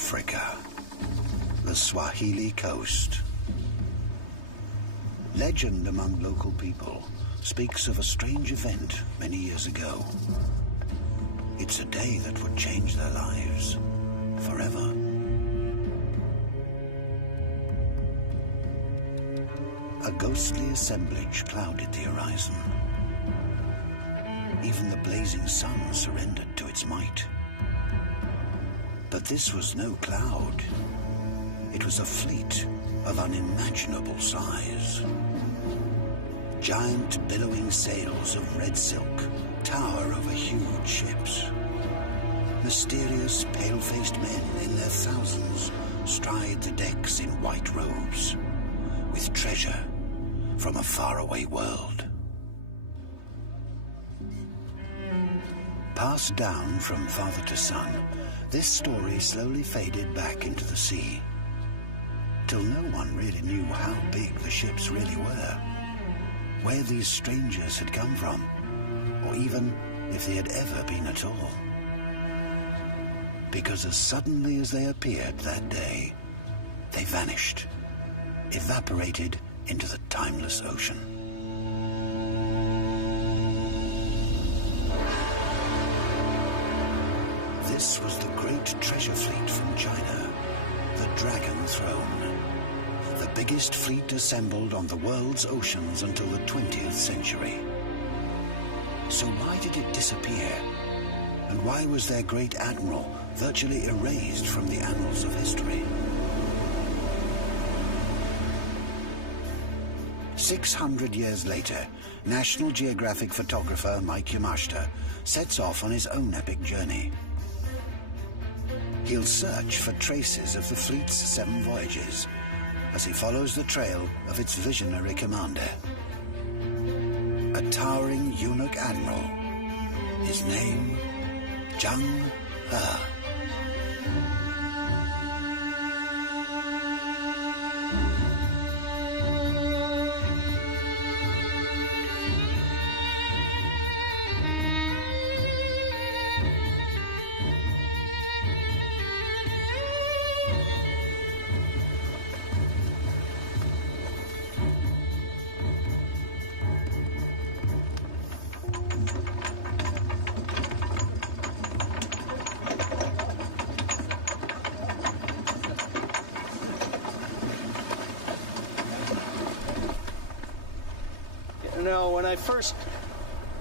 Africa, the Swahili coast. Legend among local people speaks of a strange event many years ago. It's a day that would change their lives forever. A ghostly assemblage clouded the horizon. Even the blazing sun surrendered to its might. But this was no cloud. It was a fleet of unimaginable size. Giant billowing sails of red silk tower over huge ships. Mysterious, pale-faced men in their thousands stride the decks in white robes, with treasure from a faraway world. Passed down from father to son, this story slowly faded back into the sea, till no one really knew how big the ships really were, where these strangers had come from, or even if they had ever been at all. Because as suddenly as they appeared that day, they vanished, evaporated into the timeless ocean. This was the great treasure fleet from China, the Dragon Throne, the biggest fleet assembled on the world's oceans until the 20th century. So why did it disappear? And why was their great admiral virtually erased from the annals of history? 600 years later, National Geographic photographer Mike Yamashita sets off on his own epic journey. He'll search for traces of the fleet's 7 voyages as he follows the trail of its visionary commander, a towering eunuch admiral, his name Zheng He. You know, when I first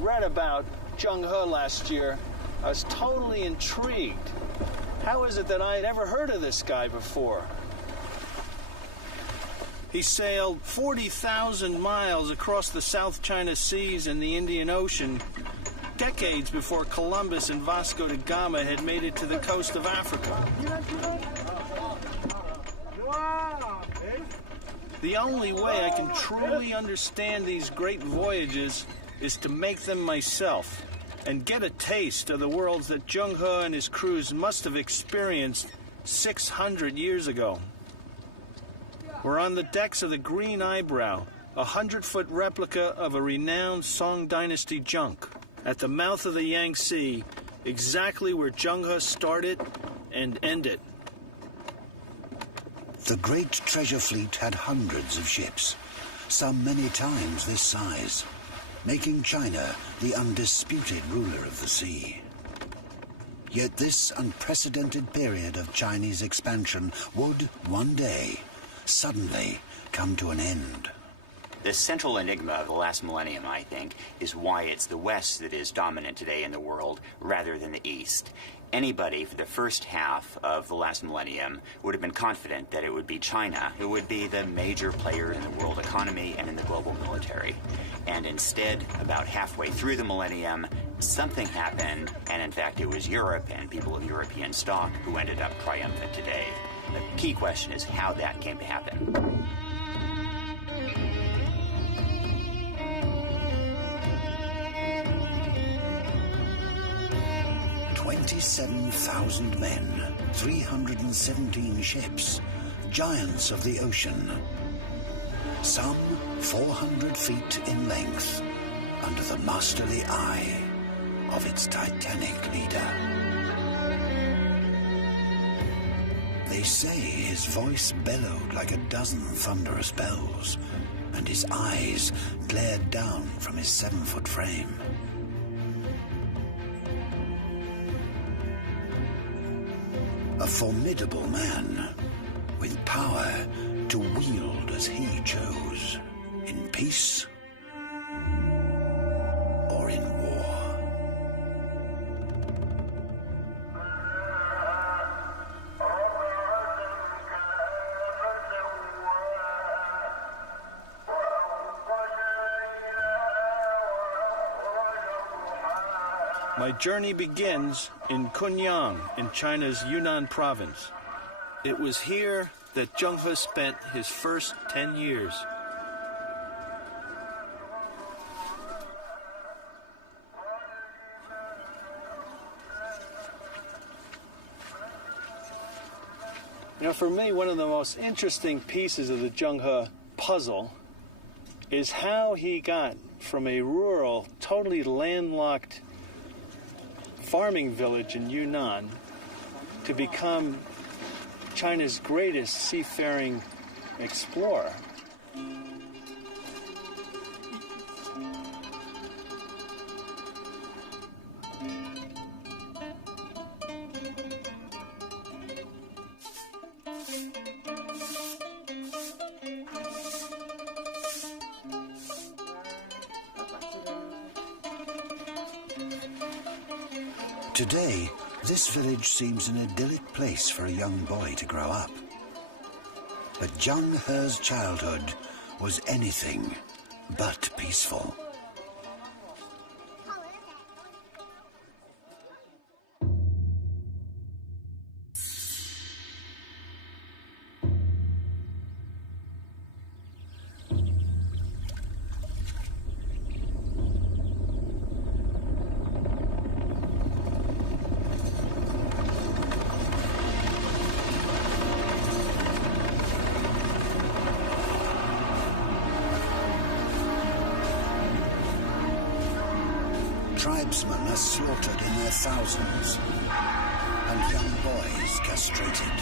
read about Zheng He last year, I was totally intrigued. How is it that I had never heard of this guy before? He sailed 40,000 miles across the South China Seas and the Indian Ocean, decades before Columbus and Vasco da Gama had made it to the coast of Africa. The only way I can truly understand these great voyages is to make them myself and get a taste of the worlds that Zheng He and his crews must have experienced 600 years ago. We're on the decks of the Green Eyebrow, a 100-foot replica of a renowned Song Dynasty junk, at the mouth of the Yangtze, exactly where Zheng He started and ended. The great treasure fleet had hundreds of ships, some many times this size, making China the undisputed ruler of the sea. Yet this unprecedented period of Chinese expansion would, one day, suddenly come to an end. The central enigma of the last millennium, I think, is why it's the West that is dominant today in the world rather than the East. Anybody for the first half of the last millennium would have been confident that it would be China who would be the major player in the world economy and in the global military. And instead, about halfway through the millennium, something happened, and in fact it was Europe and people of European stock who ended up triumphant today. The key question is how that came to happen. 27,000 men, 317 ships, giants of the ocean. Some 400 feet in length, under the masterly eye of its titanic leader. They say his voice bellowed like a dozen thunderous bells, and his eyes glared down from his 7-foot frame. A formidable man, with power to wield as he chose, in peace or in war. My journey begins in Kunyang, in China's Yunnan province. It was here that Zheng He spent his first 10 years. You know, for me, one of the most interesting pieces of the Zheng He puzzle is how he got from a rural, totally landlocked farming village in Yunnan to become China's greatest seafaring explorer. Today, this village seems an idyllic place for a young boy to grow up. But Zheng He's childhood was anything but peaceful. Tribesmen are slaughtered in their thousands, and young boys castrated.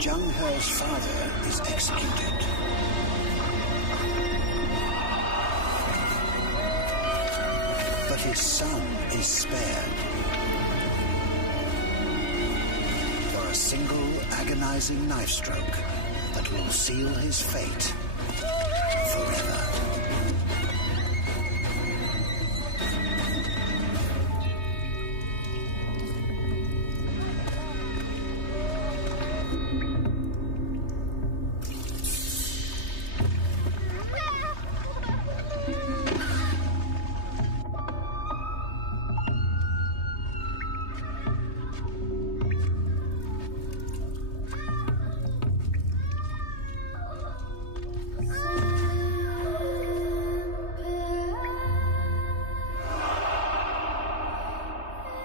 Zheng He's father is executed. But his son is spared. For a single agonizing knife stroke that will seal his fate forever.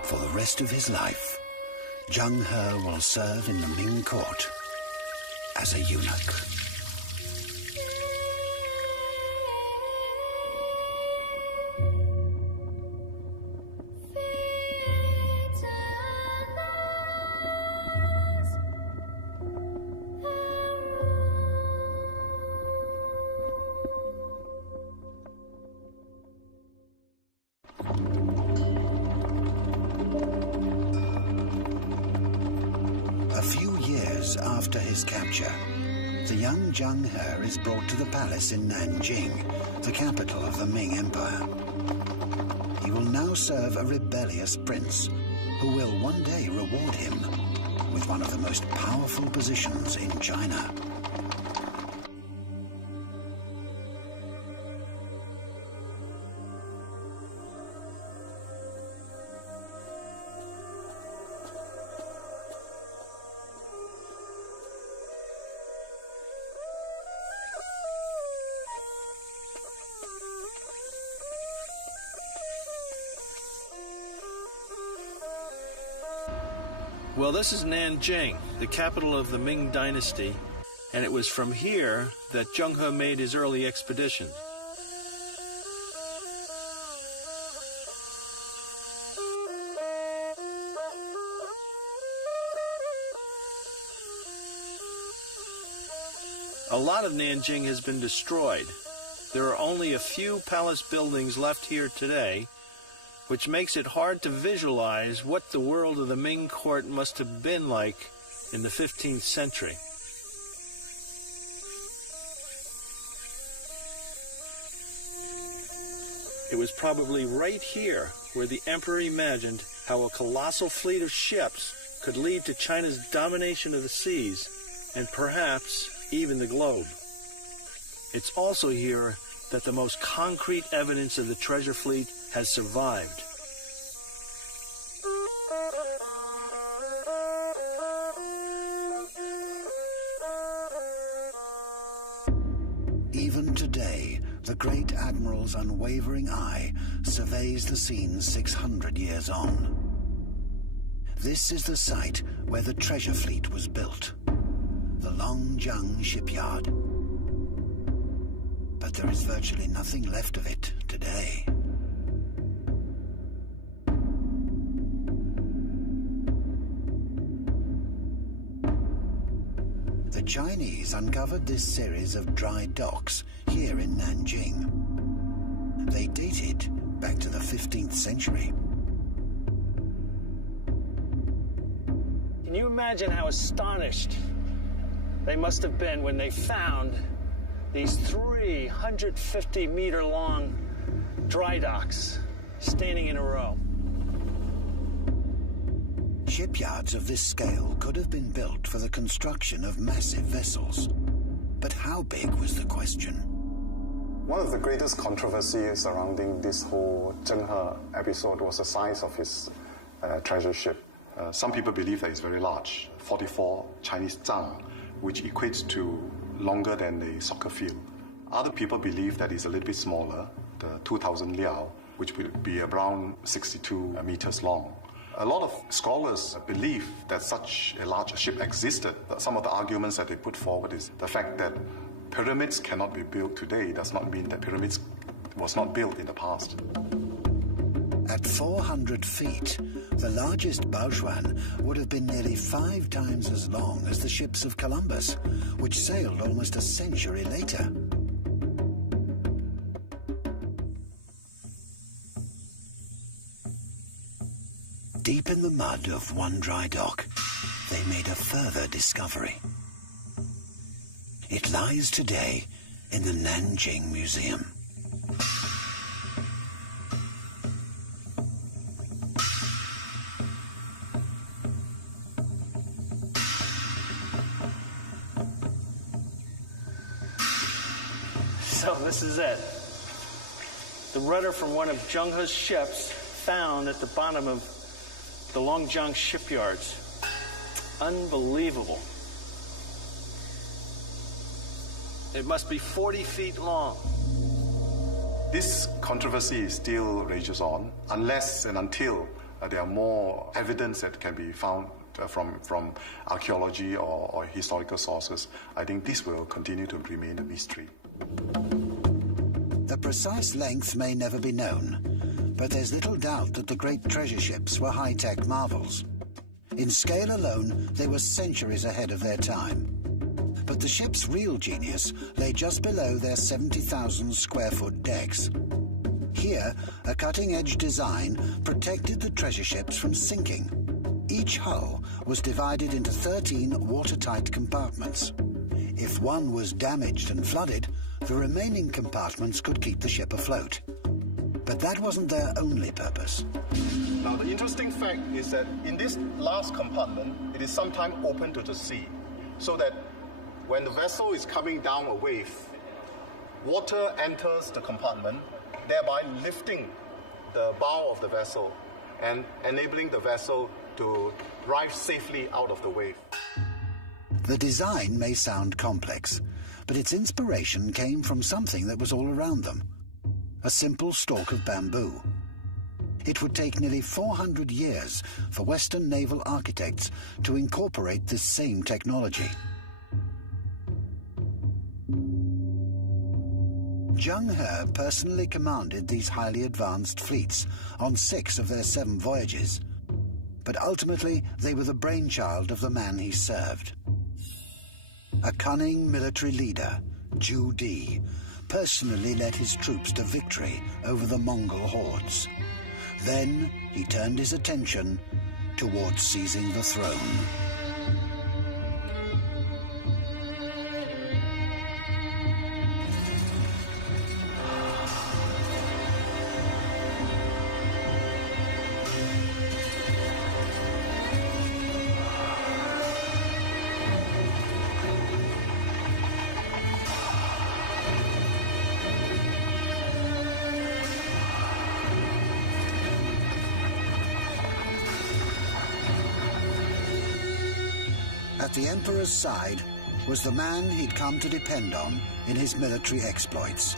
For the rest of his life, Zheng He will serve in the Ming court as a eunuch. A few years after his capture, the young Zheng He is brought to the palace in Nanjing, the capital of the Ming Empire. He will now serve a rebellious prince who will one day reward him with one of the most powerful positions in China. Well, this is Nanjing, the capital of the Ming Dynasty, and it was from here that Zheng He made his early expedition. A lot of Nanjing has been destroyed. There are only a few palace buildings left here today, which makes it hard to visualize what the world of the Ming court must have been like in the 15th century. It was probably right here where the emperor imagined how a colossal fleet of ships could lead to China's domination of the seas and perhaps even the globe. It's also here that the most concrete evidence of the treasure fleet has survived. Even today, the great admiral's unwavering eye surveys the scene 600 years on. This is the site where the treasure fleet was built, the Longjiang shipyard. But there is virtually nothing left of it today. The Chinese uncovered this series of dry docks here in Nanjing. They dated back to the 15th century. Can you imagine how astonished they must have been when they found these 350-meter-long dry docks standing in a row? Shipyards of this scale could have been built for the construction of massive vessels. But how big was the question? One of the greatest controversies surrounding this whole Zheng He episode was the size of his treasure ship. Some people believe that it's very large, 44 Chinese zhang, which equates to longer than a soccer field. Other people believe that it's a little bit smaller, the 2,000 liao, which would be around 62 meters long. A lot of scholars believe that such a large ship existed. Some of the arguments that they put forward is the fact that pyramids cannot be built today does not mean that pyramids was not built in the past. At 400 feet, the largest Baochuan would have been nearly 5 times as long as the ships of Columbus, which sailed almost a century later. Deep in the mud of one dry dock, they made a further discovery. It lies today in the Nanjing Museum. So this is it. The rudder from one of Zheng He's ships found at the bottom of the Longjiang shipyards. Unbelievable. It must be 40 feet long. This controversy still rages on unless and until there are more evidence that can be found from archaeology or historical sources. I think this will continue to remain a mystery. The precise length may never be known, but there's little doubt that the great treasure ships were high-tech marvels. In scale alone, they were centuries ahead of their time. But the ship's real genius lay just below their 70,000 square foot decks. Here, a cutting-edge design protected the treasure ships from sinking. Each hull was divided into 13 watertight compartments. If one was damaged and flooded, the remaining compartments could keep the ship afloat. But that wasn't their only purpose. Now, the interesting fact is that in this last compartment, it is sometimes open to the sea, so that when the vessel is coming down a wave, water enters the compartment, thereby lifting the bow of the vessel and enabling the vessel to drive safely out of the wave. The design may sound complex, but its inspiration came from something that was all around them: a simple stalk of bamboo. It would take nearly 400 years for Western naval architects to incorporate this same technology. Zheng He personally commanded these highly advanced fleets on 6 of their 7 voyages, but ultimately they were the brainchild of the man he served. A cunning military leader, Zhu Di, personally led his troops to victory over the Mongol hordes. Then he turned his attention towards seizing the throne. At the emperor's side was the man he'd come to depend on in his military exploits,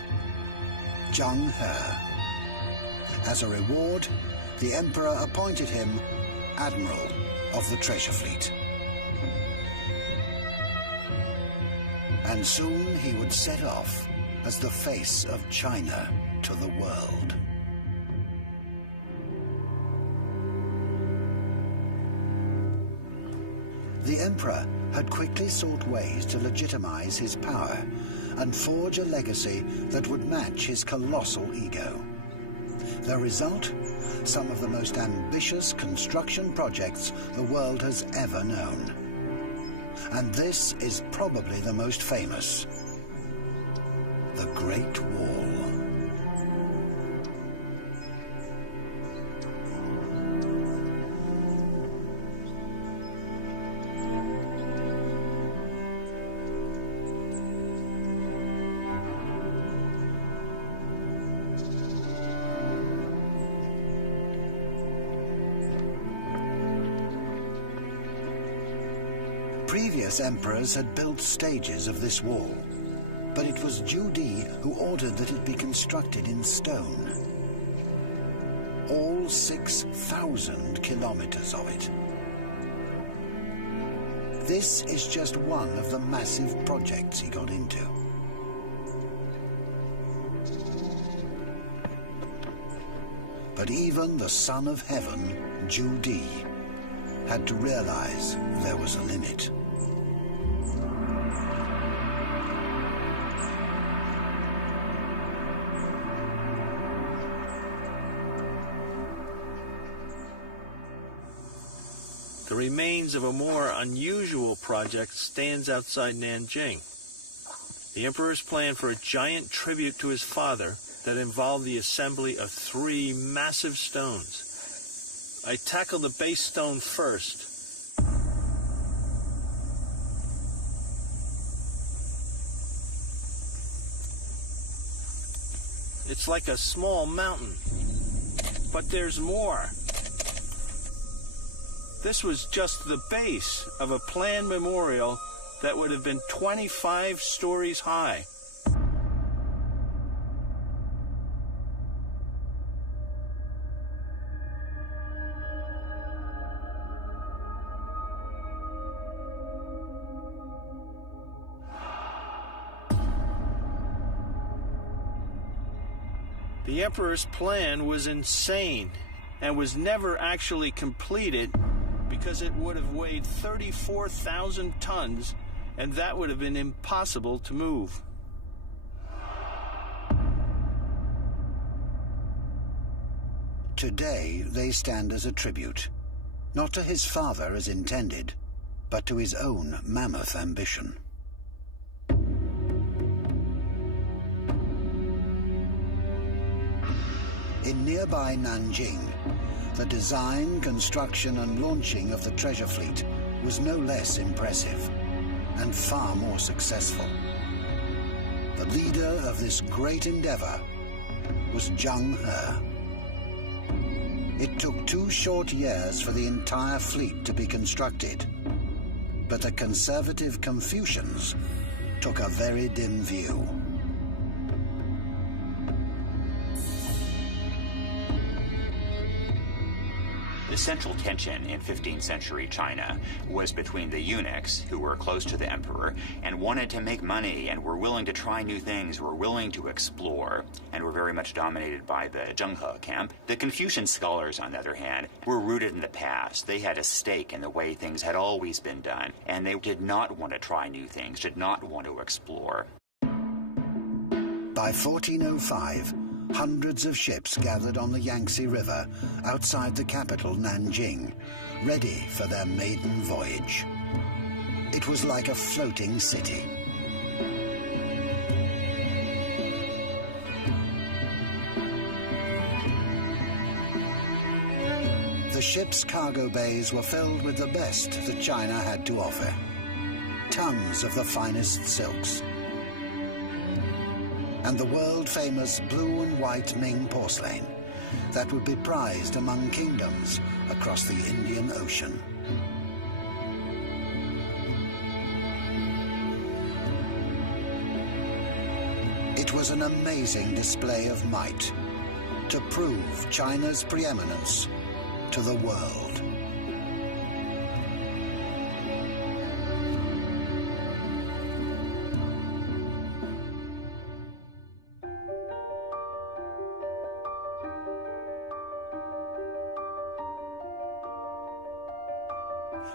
Zheng He. As a reward, the emperor appointed him admiral of the treasure fleet. And soon he would set off as the face of China to the world. The emperor had quickly sought ways to legitimize his power and forge a legacy that would match his colossal ego. The result? Some of the most ambitious construction projects the world has ever known. And this is probably the most famous: the Great Wall. Previous emperors had built stages of this wall, but it was Zhu Di who ordered that it be constructed in stone. All 6,000 kilometers of it. This is just one of the massive projects he got into. But even the son of heaven, Zhu Di, had to realize there was a limit. The remains of a more unusual project stands outside Nanjing. The emperor's plan for a giant tribute to his father that involved the assembly of 3 massive stones. I tackled the base stone first. It's like a small mountain, but there's more. This was just the base of a planned memorial that would have been 25 stories high. The emperor's plan was insane and was never actually completed because it would have weighed 34,000 tons, and that would have been impossible to move. Today, they stand as a tribute, not to his father as intended, but to his own mammoth ambition. In nearby Nanjing, the design, construction, and launching of the treasure fleet was no less impressive and far more successful. The leader of this great endeavor was Zheng He. It took 2 short years for the entire fleet to be constructed, but the conservative Confucians took a very dim view. The central tension in 15th century China was between the eunuchs, who were close to the emperor and wanted to make money and were willing to try new things, were willing to explore, and were very much dominated by the Zhenghe camp. The Confucian scholars, on the other hand, were rooted in the past. They had a stake in the way things had always been done, and they did not want to try new things, did not want to explore. By 1405, hundreds of ships gathered on the Yangtze River outside the capital Nanjing, ready for their maiden voyage. It was like a floating city. The ship's cargo bays were filled with the best that China had to offer. Tons of the finest silks, and the world-famous blue and white Ming porcelain that would be prized among kingdoms across the Indian Ocean. It was an amazing display of might to prove China's preeminence to the world.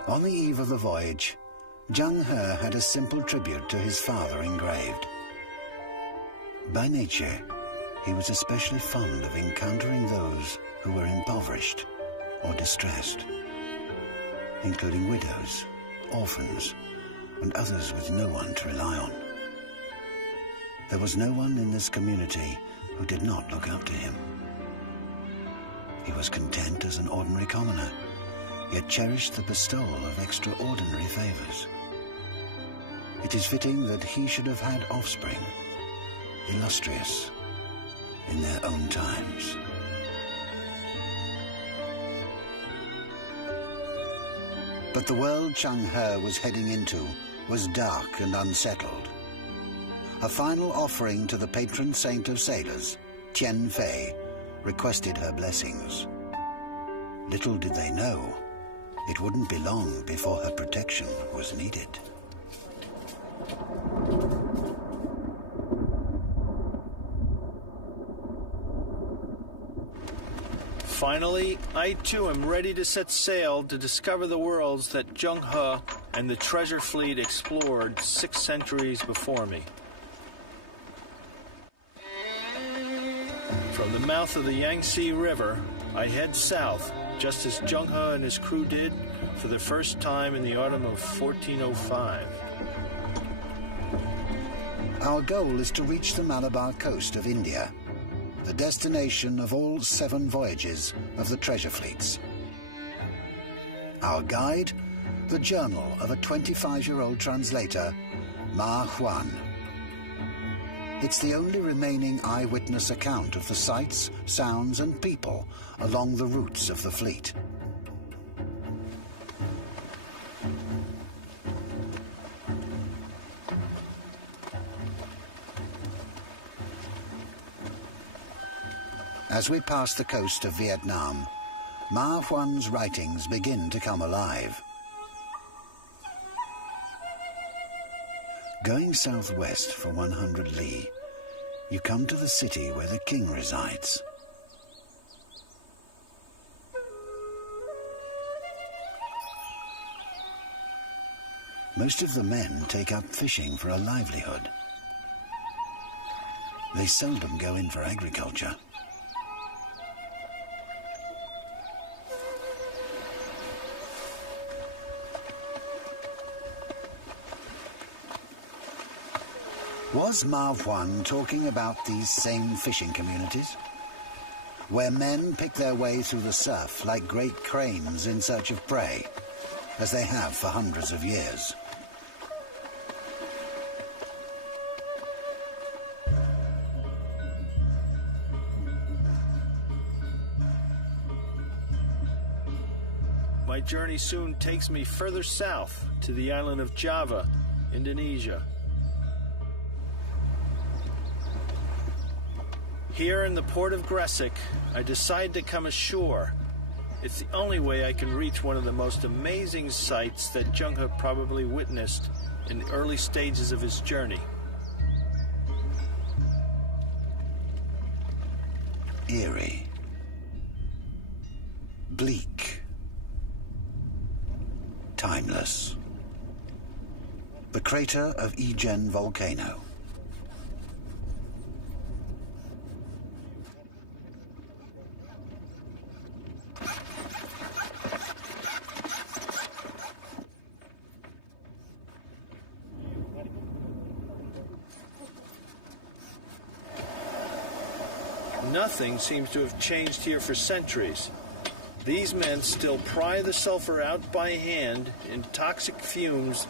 On the eve of the voyage, Zheng He had a simple tribute to his father engraved. By nature, he was especially fond of encountering those who were impoverished or distressed, including widows, orphans, and others with no one to rely on. There was no one in this community who did not look up to him. He was content as an ordinary commoner, yet cherished the bestowal of extraordinary favors. It is fitting that he should have had offspring, illustrious in their own times. But the world Zheng He was heading into was dark and unsettled. A final offering to the patron saint of sailors, Tian Fei, requested her blessings. Little did they know, it wouldn't be long before her protection was needed. Finally, I too am ready to set sail to discover the worlds that Zheng He and the treasure fleet explored 6 centuries before me. From the mouth of the Yangtze River, I head south, just as Zheng He and his crew did for the first time in the autumn of 1405. Our goal is to reach the Malabar coast of India, the destination of all 7 voyages of the treasure fleets. Our guide, the journal of a 25-year-old translator, Ma Huan. It's the only remaining eyewitness account of the sights, sounds, and people along the routes of the fleet. As we pass the coast of Vietnam, Ma Huan's writings begin to come alive. Going southwest for 100 li, you come to the city where the king resides. Most of the men take up fishing for a livelihood. They seldom go in for agriculture. Was Ma Huan talking about these same fishing communities? Where men pick their way through the surf like great cranes in search of prey, as they have for hundreds of years. My journey soon takes me further south to the island of Java, Indonesia. Here in the port of Gresik, I decide to come ashore. It's the only way I can reach one of the most amazing sights that Zheng He probably witnessed in the early stages of his journey. Eerie. Bleak. Timeless. The crater of Yijian volcano. Nothing seems to have changed here for centuries. These men still pry the sulfur out by hand in toxic fumes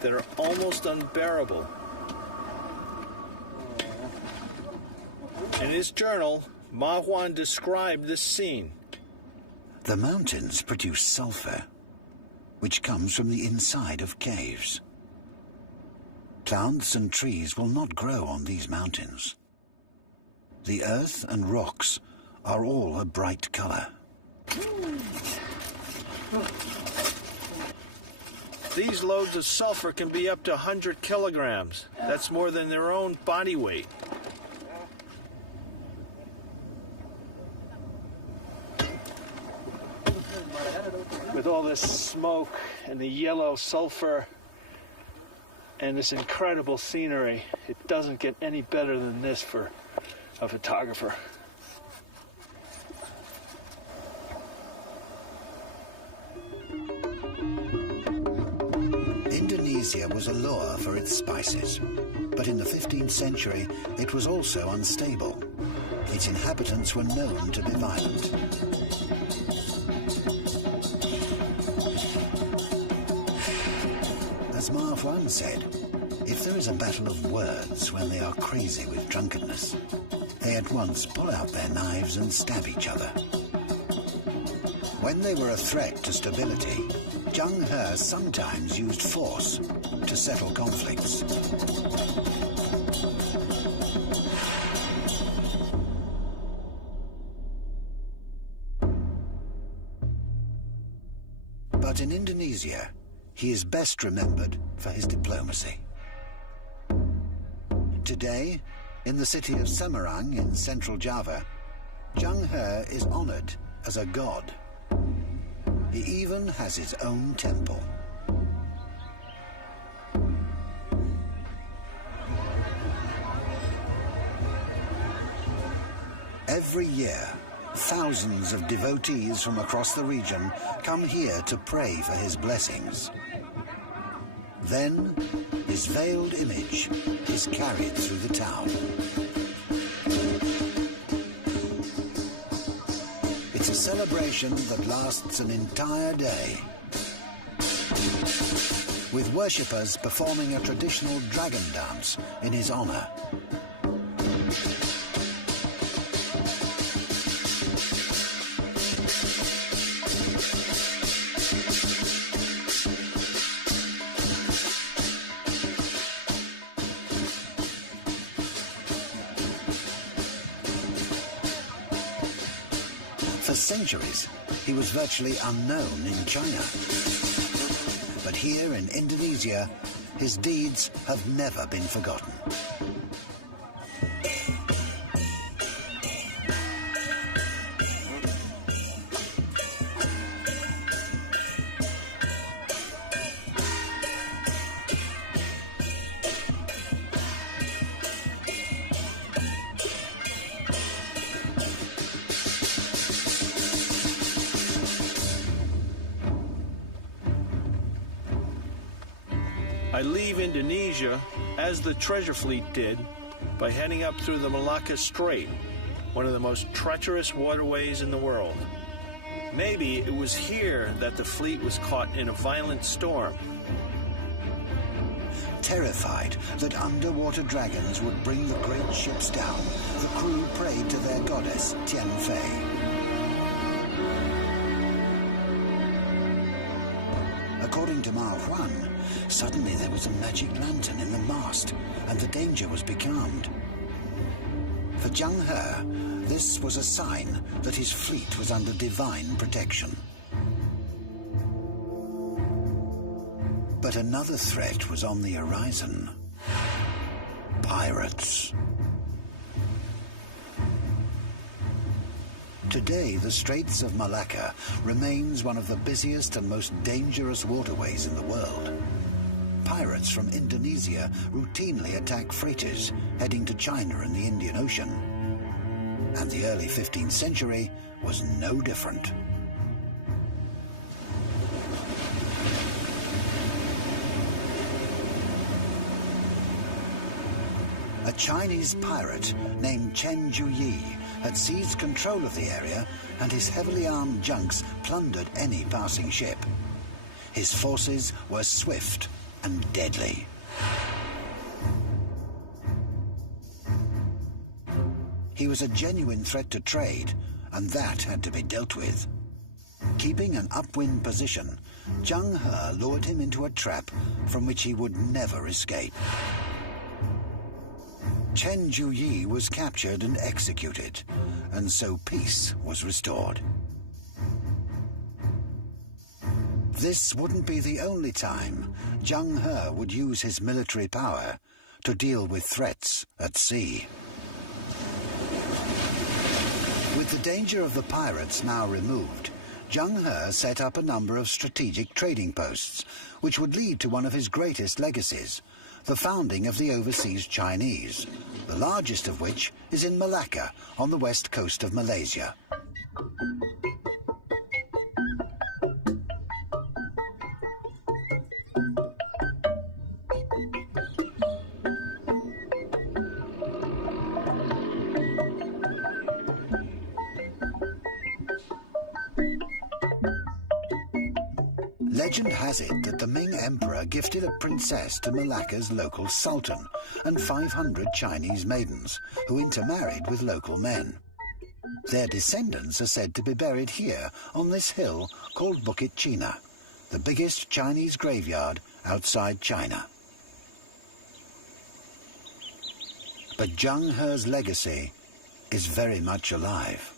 that are almost unbearable. In his journal, Ma Huan described this scene. The mountains produce sulfur, which comes from the inside of caves. Plants and trees will not grow on these mountains. The earth and rocks are all a bright color. These loads of sulfur can be up to 100 kilograms. That's more than their own body weight. With all this smoke and the yellow sulfur and this incredible scenery, it doesn't get any better than this for a photographer. Indonesia was a lure for its spices, but in the 15th century it was also unstable. Its inhabitants were known to be violent. As Ma Huan said, if there is a battle of words when they are crazy with drunkenness, they at once pull out their knives and stab each other. When they were a threat to stability, Zheng He sometimes used force to settle conflicts. But in Indonesia, he is best remembered for his diplomacy. Today, in the city of Semarang in central Java, Zheng He is honored as a god. He even has his own temple. Every year, thousands of devotees from across the region come here to pray for his blessings. Then, his veiled image is carried through the town. It's a celebration that lasts an entire day, with worshippers performing a traditional dragon dance in his honor. For centuries, he was virtually unknown in China. But here in Indonesia, his deeds have never been forgotten. I leave Indonesia, as the treasure fleet did, by heading up through the Malacca Strait, one of the most treacherous waterways in the world. Maybe it was here that the fleet was caught in a violent storm. Terrified that underwater dragons would bring the great ships down, the crew prayed to their goddess, Tianfei. According to Ma Huan, suddenly there was a magic lantern in the mast, and the danger was becalmed. For For Zheng He, this was a sign that his fleet was under divine protection. But another threat was on the horizon. Pirates. Today, the Straits of Malacca remains one of the busiest and most dangerous waterways in the world. Pirates from Indonesia routinely attack freighters heading to China and the Indian Ocean. And the early 15th century was no different. A Chinese pirate named Chen Juyi had seized control of the area, and his heavily armed junks plundered any passing ship. His forces were swift and deadly. He was a genuine threat to trade, and that had to be dealt with. Keeping an upwind position, Zheng He lured him into a trap from which he would never escape. Chen Juyi was captured and executed, and so peace was restored. This wouldn't be the only time Zheng He would use his military power to deal with threats at sea. With the danger of the pirates now removed, Zheng He set up a number of strategic trading posts, which would lead to one of his greatest legacies, the founding of the overseas Chinese, the largest of which is in Malacca on the west coast of Malaysia. Legend has it that the Ming Emperor gifted a princess to Malacca's local sultan and 500 Chinese maidens, who intermarried with local men. Their descendants are said to be buried here on this hill called Bukit China, the biggest Chinese graveyard outside China. But Zheng He's legacy is very much alive.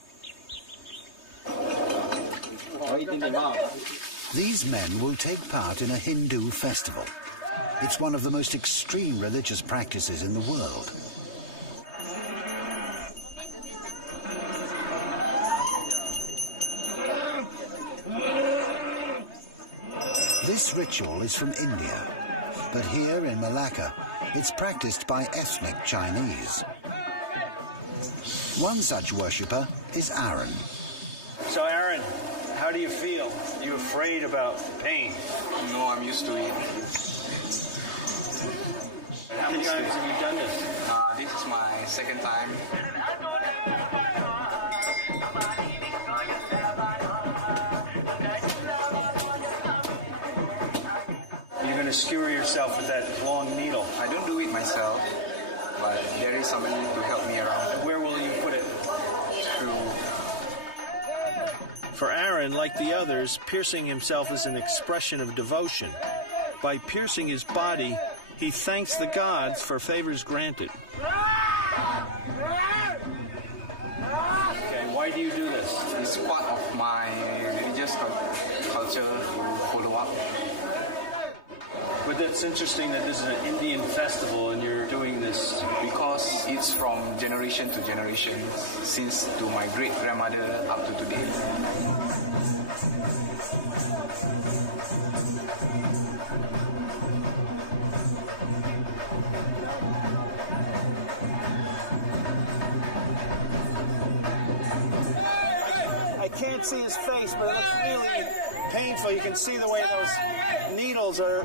These men will take part in a Hindu festival. It's one of the most extreme religious practices in the world. This ritual is from India, but here in Malacca, it's practiced by ethnic Chinese. One such worshipper is Aaron. So Aaron, how do you feel? Are you afraid about pain? No, I'm used to it. How many times have you done this? This is my second time. You're going to skewer yourself with that long needle. I don't do it myself, but there is somebody to help me around. Where will you put it? Through. For Aaron, like the others, piercing himself is an expression of devotion. By piercing his body, he thanks the gods for favors granted. Okay, why do you do this? It's part of my religious culture to follow up. But it's interesting that this is an Indian festival and you're doing this. Because it's from generation to generation, since to my great-grandmother up to today. I can't see his face, but it looks really painful. You can see the way those needles are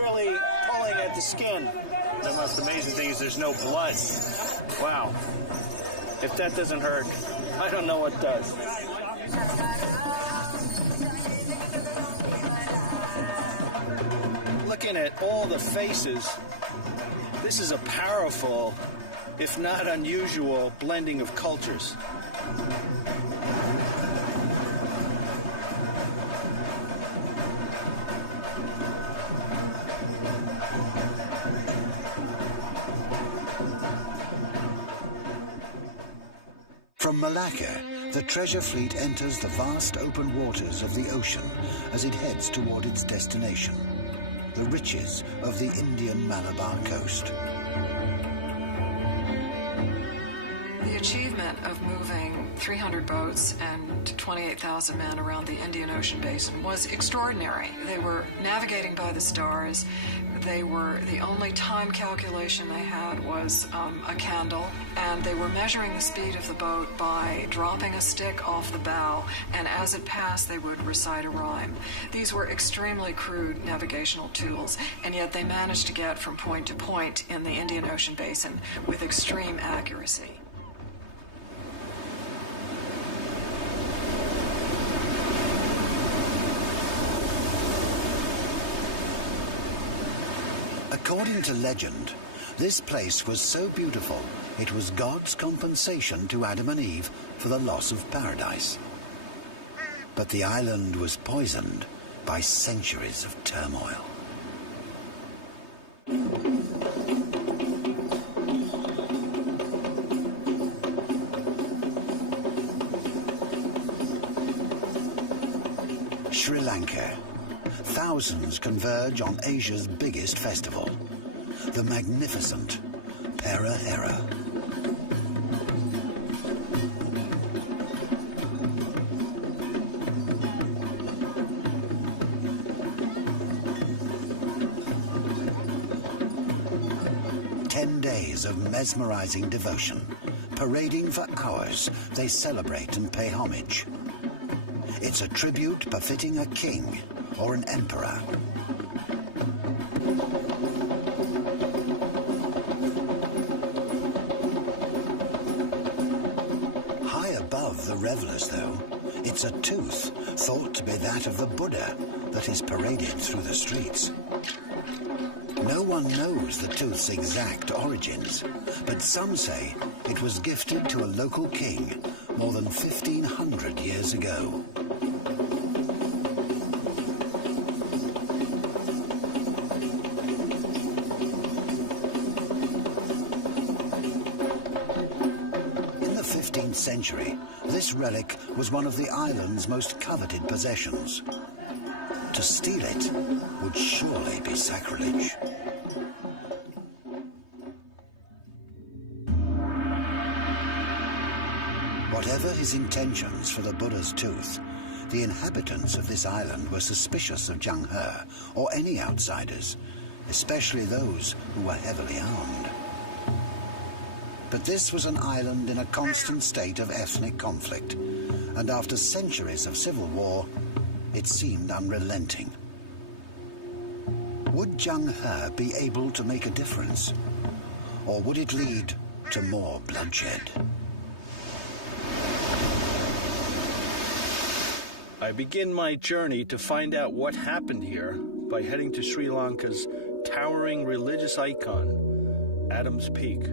really pulling at the skin. The most amazing thing is there's no blood. Wow. If that doesn't hurt, I don't know what does. Looking at all the faces, this is a powerful, if not unusual, blending of cultures. From Malacca, the treasure fleet enters the vast open waters of the ocean as it heads toward its destination, the riches of the Indian Malabar coast. The achievement of moving 300 boats and 28,000 men around the Indian Ocean basin was extraordinary. They were navigating by the stars. The only time calculation they had was a candle, and they were measuring the speed of the boat by dropping a stick off the bow, and as it passed they would recite a rhyme. These were extremely crude navigational tools, and yet they managed to get from point to point in the Indian Ocean basin with extreme accuracy. According to legend, this place was so beautiful it was God's compensation to Adam and Eve for the loss of paradise. But the island was poisoned by centuries of turmoil. Sri Lanka. Thousands converge on Asia's biggest festival, the magnificent Perahera. Days of mesmerizing devotion. Parading for hours, they celebrate and pay homage. It's a tribute befitting a king or an emperor. High above the revelers, though, it's a tooth thought to be that of the Buddha that is paraded through the streets. No one knows the tooth's exact origins, but some say it was gifted to a local king more than 1,500 years ago. In the 15th century, this relic was one of the island's most coveted possessions. To steal it would surely be sacrilege. Whatever his intentions for the Buddha's tooth, the inhabitants of this island were suspicious of Zheng He or any outsiders, especially those who were heavily armed. But this was an island in a constant state of ethnic conflict, and after centuries of civil war, it seemed unrelenting. Would Zheng He be able to make a difference? Or would it lead to more bloodshed? I begin my journey to find out what happened here by heading to Sri Lanka's towering religious icon, Adam's Peak.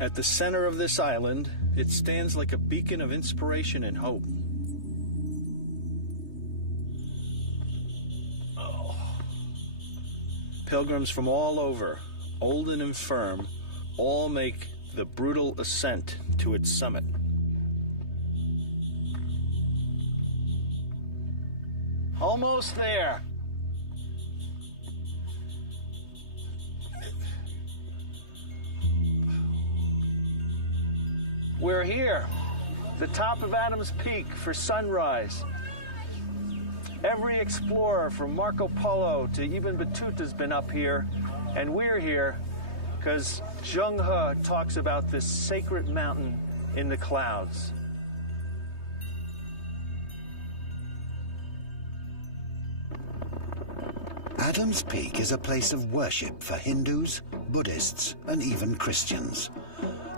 At the center of this island, it stands like a beacon of inspiration and hope. Pilgrims from all over, old and infirm, all make the brutal ascent to its summit. Almost there. We're here, the top of Adam's Peak for sunrise. Every explorer from Marco Polo to Ibn Battuta's been up here, and we're here because Zheng He talks about this sacred mountain in the clouds. Adam's Peak is a place of worship for Hindus, Buddhists, and even Christians.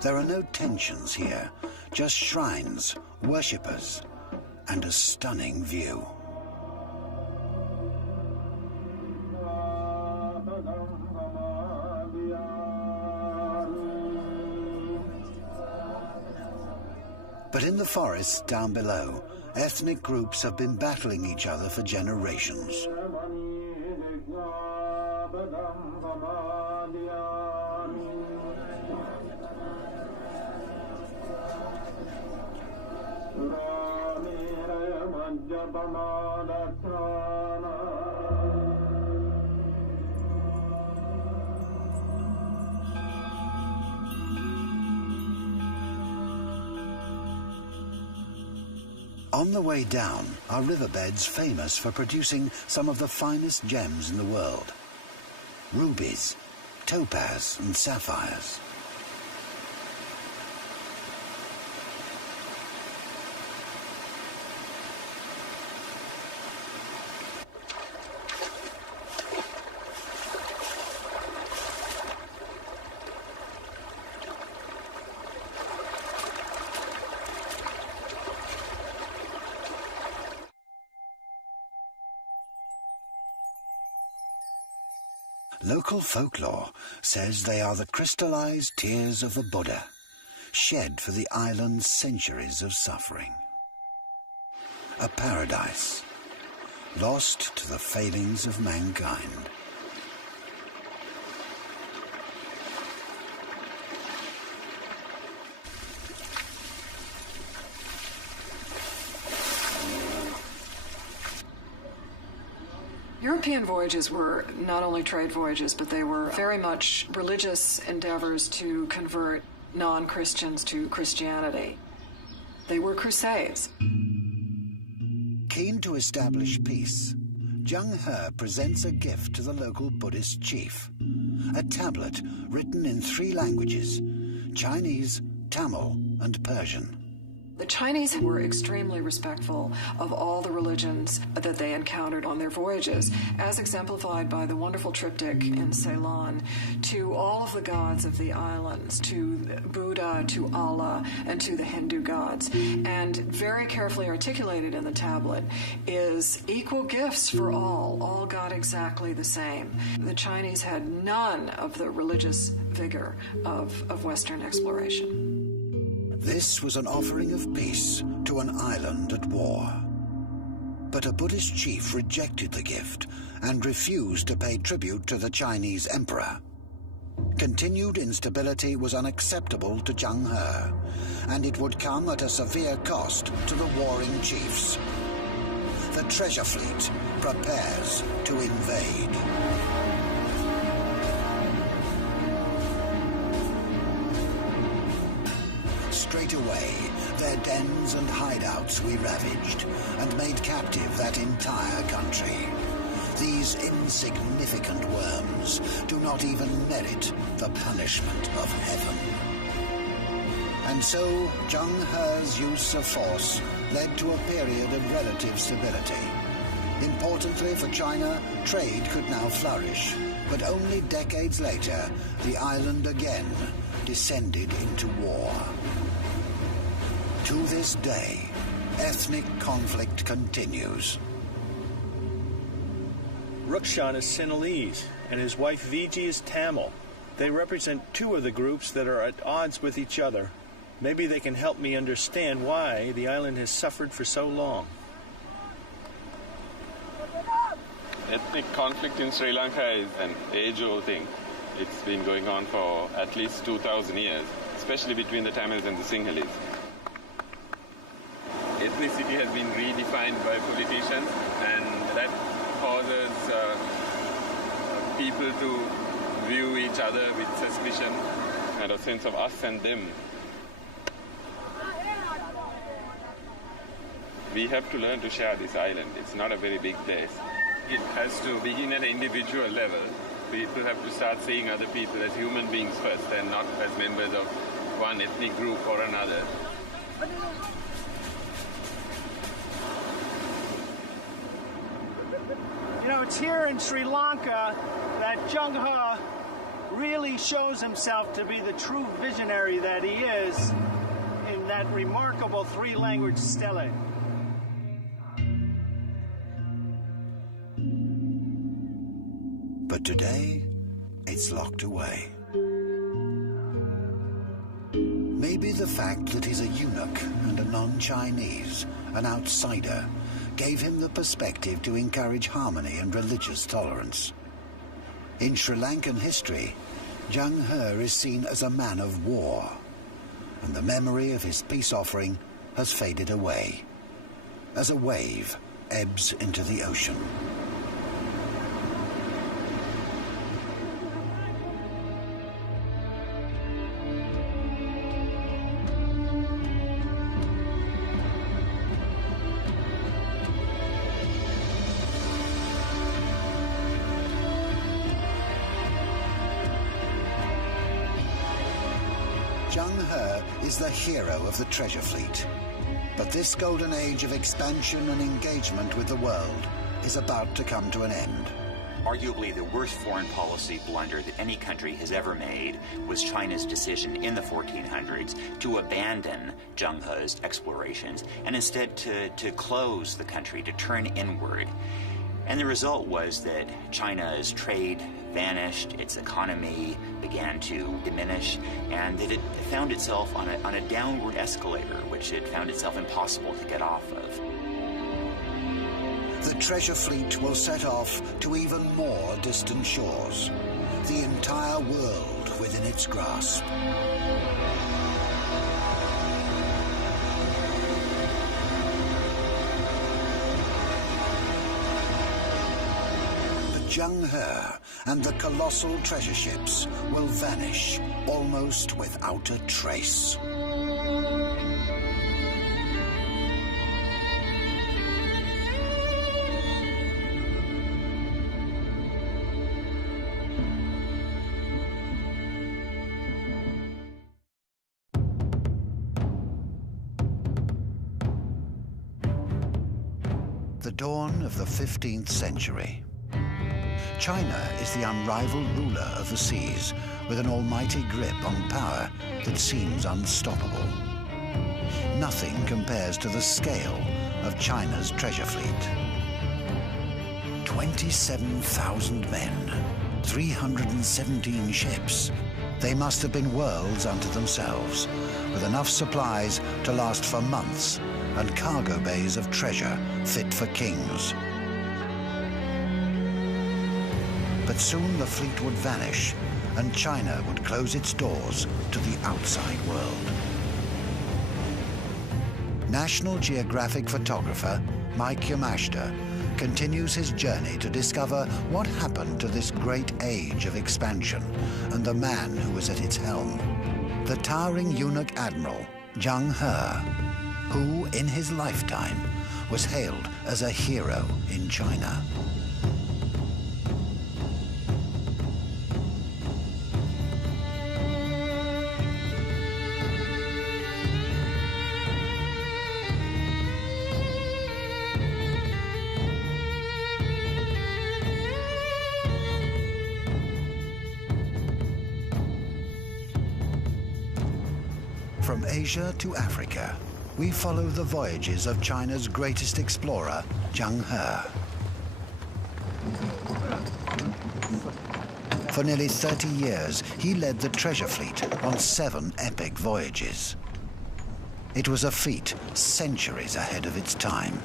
There are no tensions here, just shrines, worshippers, and a stunning view. But in the forests down below, ethnic groups have been battling each other for generations. On the way down are riverbeds famous for producing some of the finest gems in the world: rubies, topaz and sapphires. Local folklore says they are the crystallized tears of the Buddha, shed for the island's centuries of suffering. A paradise, lost to the failings of mankind. European voyages were not only trade voyages, but they were very much religious endeavors to convert non-Christians to Christianity. They were crusades. Keen to establish peace, Zheng He presents a gift to the local Buddhist chief, a tablet written in 3 languages: Chinese, Tamil, and Persian. The Chinese were extremely respectful of all the religions that they encountered on their voyages, as exemplified by the wonderful triptych in Ceylon, to all of the gods of the islands, to Buddha, to Allah, and to the Hindu gods. And very carefully articulated in the tablet is equal gifts for all got exactly the same. The Chinese had none of the religious vigor of Western exploration. This was an offering of peace to an island at war. But a Buddhist chief rejected the gift and refused to pay tribute to the Chinese emperor. Continued instability was unacceptable to Zheng He, and it would come at a severe cost to the warring chiefs. The treasure fleet prepares to invade. Straight away, their dens and hideouts we ravaged and made captive that entire country. These insignificant worms do not even merit the punishment of heaven. And so, Zheng He's use of force led to a period of relative stability. Importantly for China, trade could now flourish, but only decades later, the island again descended into war. To this day, ethnic conflict continues. Rukshan is Sinhalese, and his wife Viji is Tamil. They represent 2 of the groups that are at odds with each other. Maybe they can help me understand why the island has suffered for so long. Ethnic conflict in Sri Lanka is an age-old thing. It's been going on for at least 2,000 years, especially between the Tamils and the Sinhalese. Ethnicity has been redefined by politicians, and that causes people to view each other with suspicion and a sense of us and them. We have to learn to share this island. It's not a very big place. It has to begin at an individual level. People have to start seeing other people as human beings first and not as members of one ethnic group or another. You know, it's here in Sri Lanka that Zheng He really shows himself to be the true visionary that he is in that remarkable 3-language stele. But today, it's locked away. Maybe Maybe the fact that he's a eunuch and a non-Chinese, an outsider, gave him the perspective to encourage harmony and religious tolerance. In Sri Lankan history, Zhang He is seen as a man of war, and the memory of his peace offering has faded away, as a wave ebbs into the ocean. Zhang He is the hero of the treasure fleet. But this golden age of expansion and engagement with the world is about to come to an end. Arguably the worst foreign policy blunder that any country has ever made was China's decision in the 1400s to abandon Zhang He's explorations and instead to close the country, to turn inward. And the result was that China's trade vanished, its economy began to diminish, and that it found itself on a downward escalator, which it found itself impossible to get off of. The treasure fleet will set off to even more distant shores, the entire world within its grasp. Zhang He and the colossal treasure ships will vanish almost without a trace. The dawn of the 15th century. China is the unrivaled ruler of the seas, with an almighty grip on power that seems unstoppable. Nothing compares to the scale of China's treasure fleet. 27,000 men, 317 ships. They must have been worlds unto themselves, with enough supplies to last for months and cargo bays of treasure fit for kings. But soon the fleet would vanish, and China would close its doors to the outside world. National Geographic photographer Mike Yamashita continues his journey to discover what happened to this great age of expansion and the man who was at its helm, the towering eunuch admiral Zhang He, who in his lifetime was hailed as a hero in China. From Asia to Africa, we follow the voyages of China's greatest explorer, Zhang He. For nearly 30 years, he led the treasure fleet on 7 epic voyages. It was a feat centuries ahead of its time.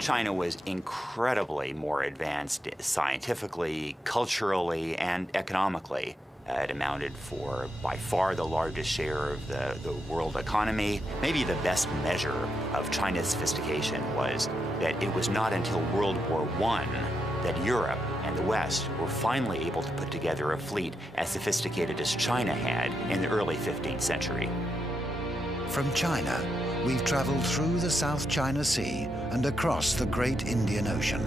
China was incredibly more advanced scientifically, culturally, and economically. It amounted for, by far, the largest share of the world economy. Maybe the best measure of China's sophistication was that it was not until World War I that Europe and the West were finally able to put together a fleet as sophisticated as China had in the early 15th century. From China, we've traveled through the South China Sea and across the great Indian Ocean.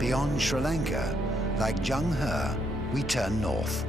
Beyond Sri Lanka, like Zhang He, we turn north.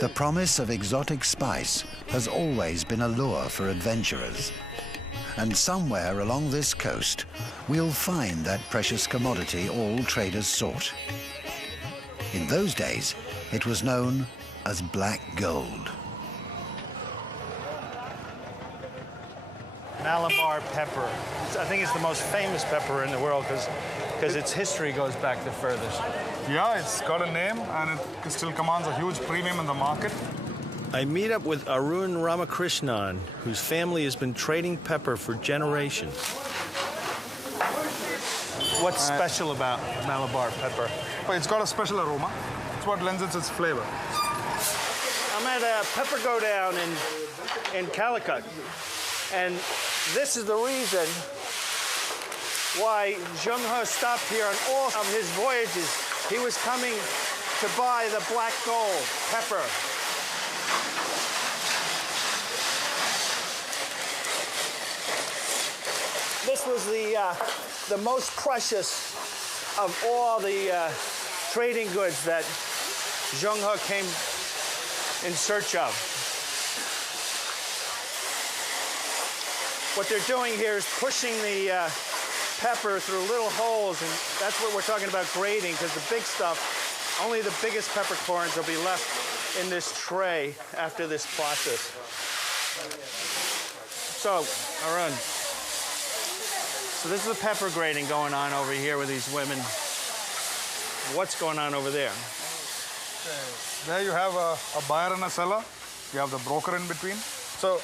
The promise of exotic spice has always been a lure for adventurers. And somewhere along this coast, we'll find that precious commodity all traders sought. In those days, it was known as black gold. Malabar pepper. I think it's the most famous pepper in the world because its history goes back the furthest. Yeah, it's got a name and it still commands a huge premium in the market. I meet up with Arun Ramakrishnan, whose family has been trading pepper for generations. What's special about Malabar pepper? It's got a special aroma. It's what lends it its flavor. I'm at a Pepper Go Down in Calicut, and this is the reason why Zheng He stopped here on all of his voyages. He was coming to buy the black gold pepper. This was the most precious of all the trading goods that Zheng He came in search of. What they're doing here is pushing the pepper through little holes, and that's what we're talking about grading, because the big stuff, only the biggest peppercorns will be left in this tray after this process. So, Arun, so this is the pepper grading going on over here with these women. What's going on over there? There you have a buyer and a seller. You have the broker in between. So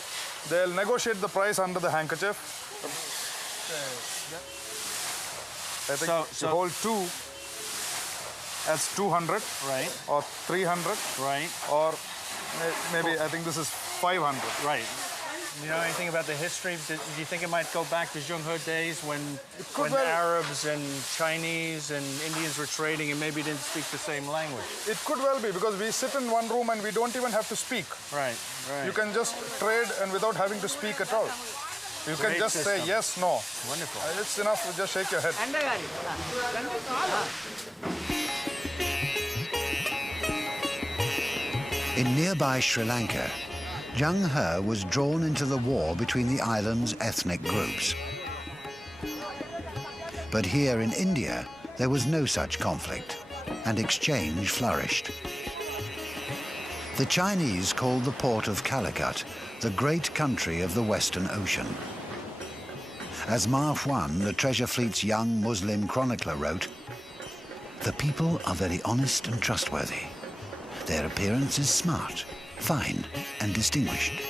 they'll negotiate the price under the handkerchief. I think you hold two as 200, right? Or 300, right? Or maybe I think this is 500, right? You know anything about the history? Do you think it might go back to Zheng He days when Arabs and Chinese and Indians were trading and maybe didn't speak the same language? It could well be, because we sit in one room and we don't even have to speak. Right, right. You can just trade and without having to speak at all. You can just say yes, no. Wonderful. It's enough to just shake your head. In nearby Sri Lanka, Zheng He was drawn into the war between the island's ethnic groups. But here in India, there was no such conflict, and exchange flourished. The Chinese called the port of Calicut the great country of the Western Ocean. As Ma Huan, the treasure fleet's young Muslim chronicler, wrote, "The people are very honest and trustworthy. Their appearance is smart, fine, and distinguished."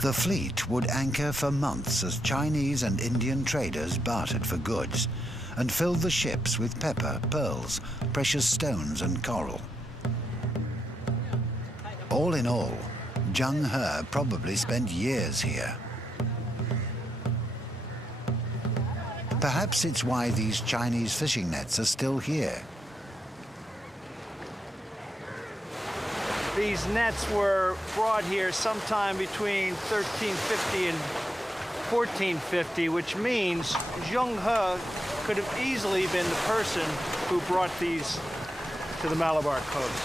The fleet would anchor for months as Chinese and Indian traders bartered for goods and filled the ships with pepper, pearls, precious stones and coral. All in all, Zheng He probably spent years here. Perhaps it's why these Chinese fishing nets are still here. These nets were brought here sometime between 1350 and 1450, which means Zheng He could have easily been the person who brought these to the Malabar coast.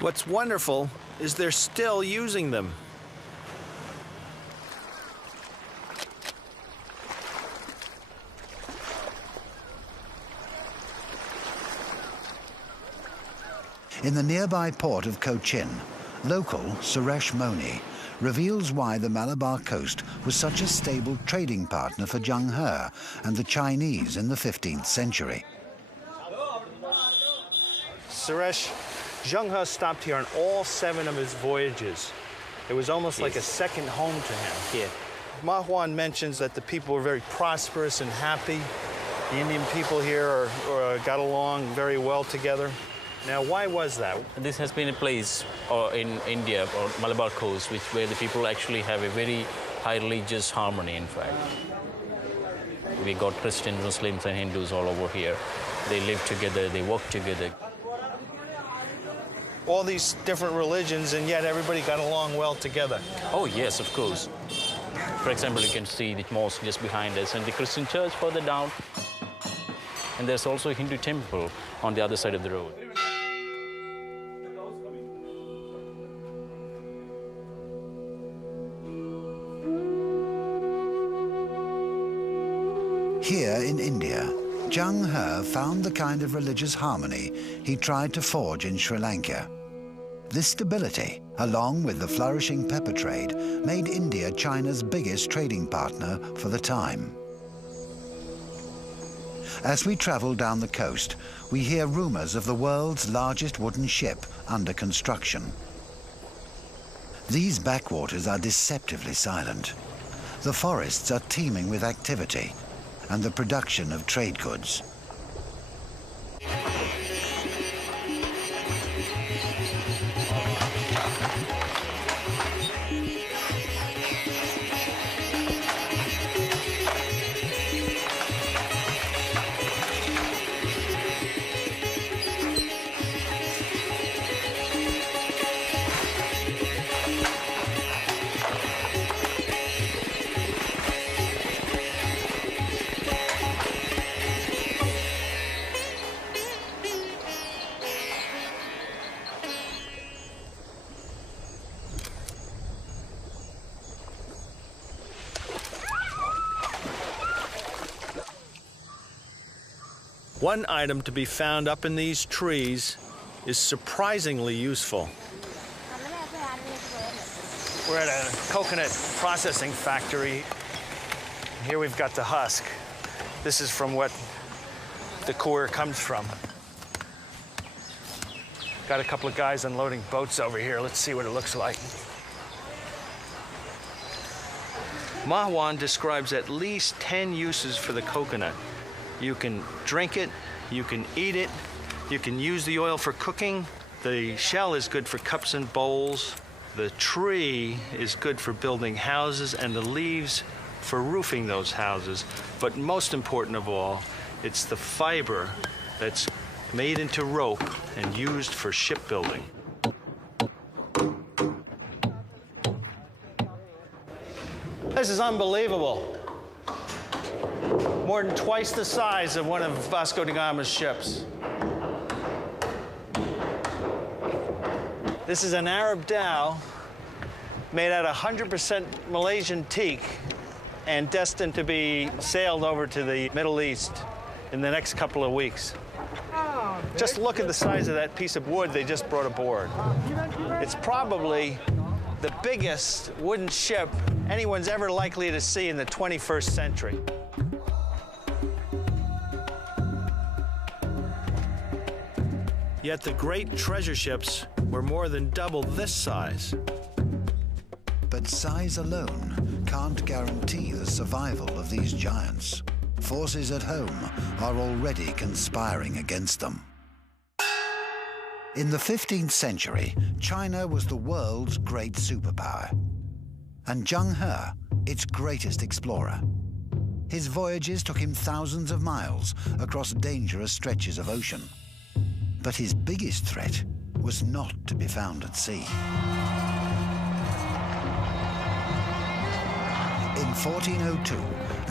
What's wonderful is they're still using them. In the nearby port of Cochin, local Suresh Moni reveals why the Malabar coast was such a stable trading partner for Zheng He and the Chinese in the 15th century. Suresh, Zheng He stopped here on all 7 of his voyages. It was almost like a second home to him. Yeah. Ma Huan mentions that the people were very prosperous and happy. The Indian people here got along very well together. Now, why was that? This has been a place in India, or Malabar coast, where the people actually have a very high religious harmony, in fact. We got Christians, Muslims, and Hindus all over here. They live together, they work together. All these different religions, and yet everybody got along well together. Oh, yes, of course. For example, you can see the mosque just behind us and the Christian church further down. And there's also a Hindu temple on the other side of the road. Here in India, Zheng He found the kind of religious harmony he tried to forge in Sri Lanka. This stability, along with the flourishing pepper trade, made India China's biggest trading partner for the time. As we travel down the coast, we hear rumors of the world's largest wooden ship under construction. These backwaters are deceptively silent. The forests are teeming with activity and the production of trade goods. One item to be found up in these trees is surprisingly useful. We're at a coconut processing factory. Here we've got the husk. This is from what the core comes from. Got a couple of guys unloading boats over here. Let's see what it looks like. Mahwan describes at least 10 uses for the coconut. You can drink it, you can eat it, you can use the oil for cooking. The shell is good for cups and bowls. The tree is good for building houses, and the leaves for roofing those houses. But most important of all, it's the fiber that's made into rope and used for shipbuilding. This is unbelievable. More than twice the size of one of Vasco da Gama's ships. This is an Arab dhow made out of 100% Malaysian teak and destined to be sailed over to the Middle East in the next couple of weeks. Just look at the size of that piece of wood they just brought aboard. It's probably the biggest wooden ship anyone's ever likely to see in the 21st century. Yet the great treasure ships were more than double this size. But size alone can't guarantee the survival of these giants. Forces at home are already conspiring against them. In the 15th century, China was the world's great superpower, and Zheng He, its greatest explorer. His voyages took him thousands of miles across dangerous stretches of ocean. But his biggest threat was not to be found at sea. In 1402,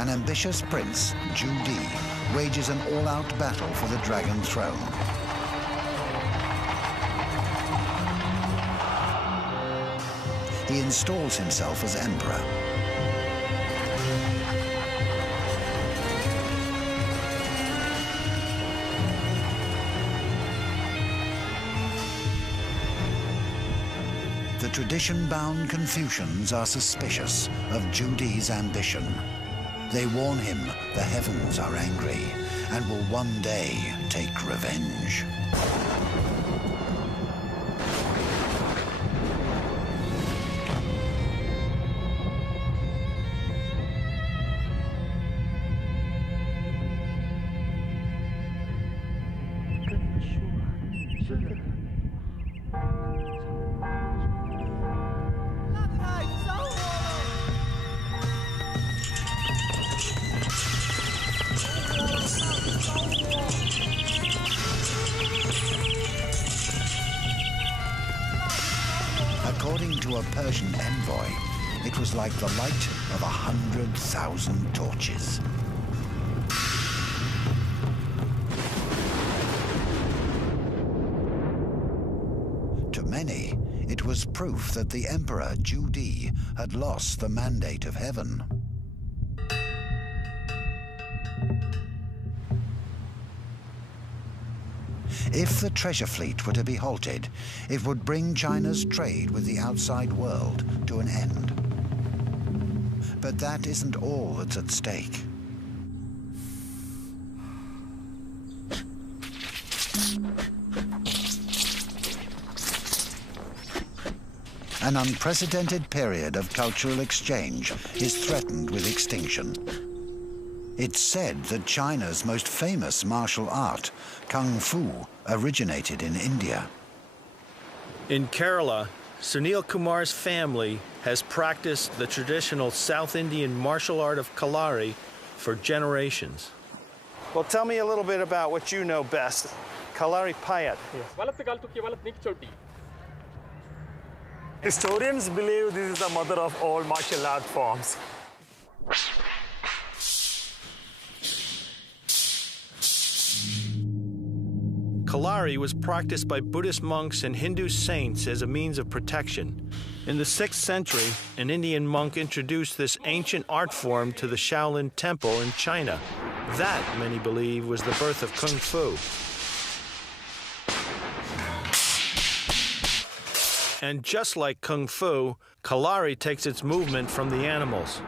an ambitious prince, Zhu Di, wages an all-out battle for the Dragon Throne. He installs himself as emperor. The tradition-bound Confucians are suspicious of Zhu Di's ambition. They warn him the heavens are angry and will one day take revenge. According to a Persian envoy, it was like the light of 100,000 torches. To many, it was proof that the Emperor Zhu Di had lost the mandate of heaven. If the treasure fleet were to be halted, it would bring China's trade with the outside world to an end. But that isn't all that's at stake. An unprecedented period of cultural exchange is threatened with extinction. It's said that China's most famous martial art, Kung Fu, originated in India. In Kerala, Sunil Kumar's family has practiced the traditional South Indian martial art of Kalari for generations. Well, tell me a little bit about what you know best. Kalari Payat. Historians believe this is the mother of all martial art forms. Kalari was practiced by Buddhist monks and Hindu saints as a means of protection. In the 6th century, an Indian monk introduced this ancient art form to the Shaolin Temple in China. That, many believe, was the birth of Kung Fu. And just like Kung Fu, Kalari takes its movement from the animals.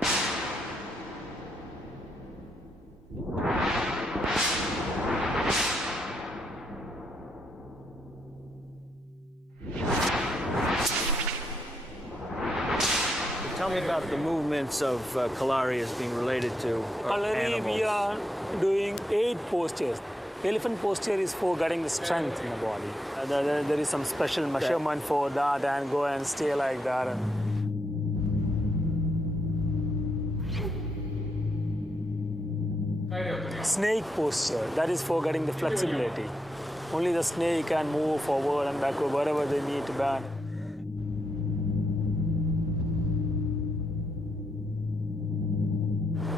Tell me about the movements of Kalari as being related to Kalari, animals. we are doing 8 postures. Elephant posture is for getting the strength in the body. There is some special measurement for that and go and stay like that. Snake posture, that is for getting the flexibility. Only the snake can move forward and backward wherever they need to bend.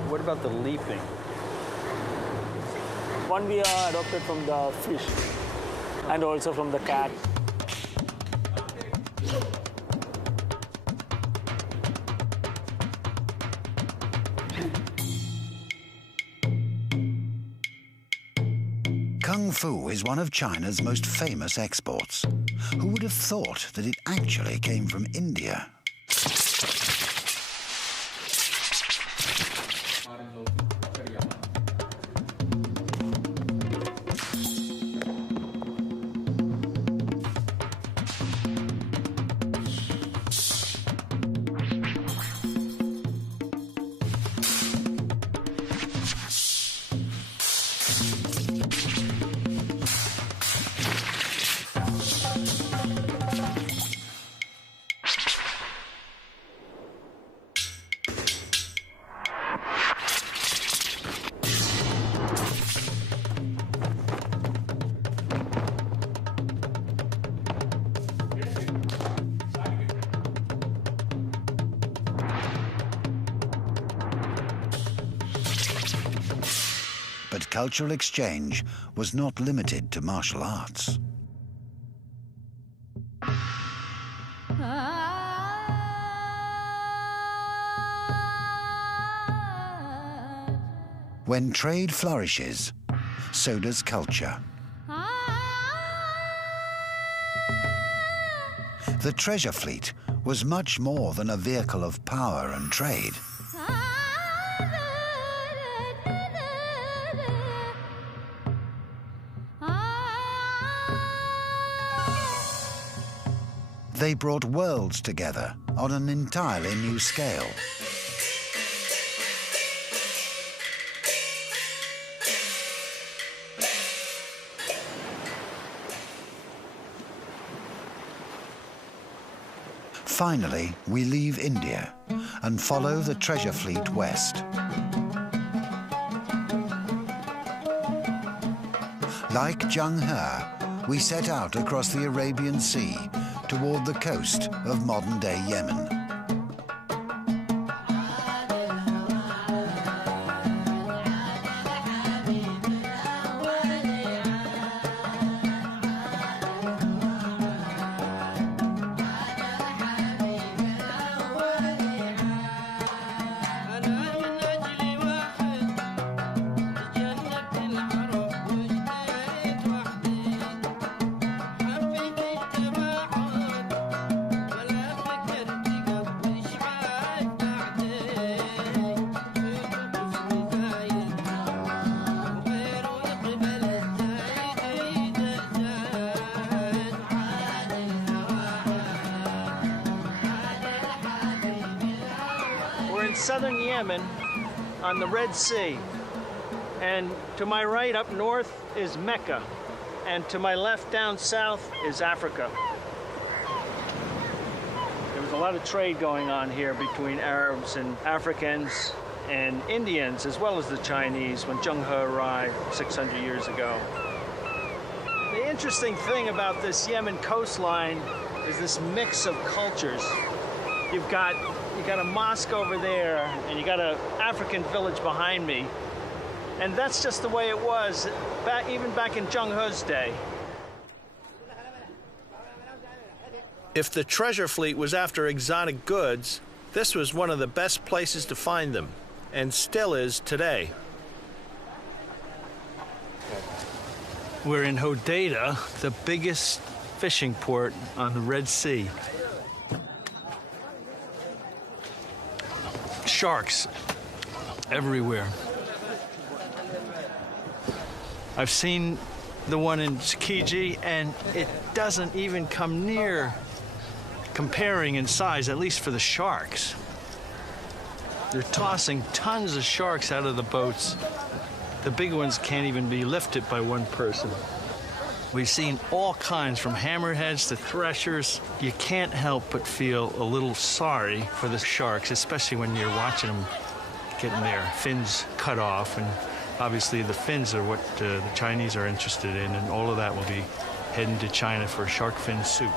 What about the leaping? One we are adopted from the fish and also from the cat. Kung Fu is one of China's most famous exports. Who would have thought that it actually came from India? But cultural exchange was not limited to martial arts. When trade flourishes, so does culture. The treasure fleet was much more than a vehicle of power and trade. They brought worlds together on an entirely new scale. Finally, we leave India and follow the treasure fleet west. Like Zhang He, we set out across the Arabian Sea toward the coast of modern-day Yemen. Southern Yemen on the Red Sea, and to my right up north is Mecca, and to my left down south is Africa. There was a lot of trade going on here between Arabs and Africans and Indians, as well as the Chinese, when Zheng He arrived 600 years ago. The interesting thing about this Yemen coastline is this mix of cultures. You got a mosque over there, and you got an African village behind me. And that's just the way it was, even back in Zheng He's day. If the treasure fleet was after exotic goods, this was one of the best places to find them, and still is today. We're in Hodeidah, the biggest fishing port on the Red Sea. Sharks everywhere. I've seen the one in Tsukiji, and it doesn't even come near comparing in size, at least for the sharks. They're tossing tons of sharks out of the boats. The big ones can't even be lifted by one person. We've seen all kinds, from hammerheads to threshers. You can't help but feel a little sorry for the sharks, especially when you're watching them getting their fins cut off. And obviously the fins are what the Chinese are interested in, and all of that will be heading to China for shark fin soup.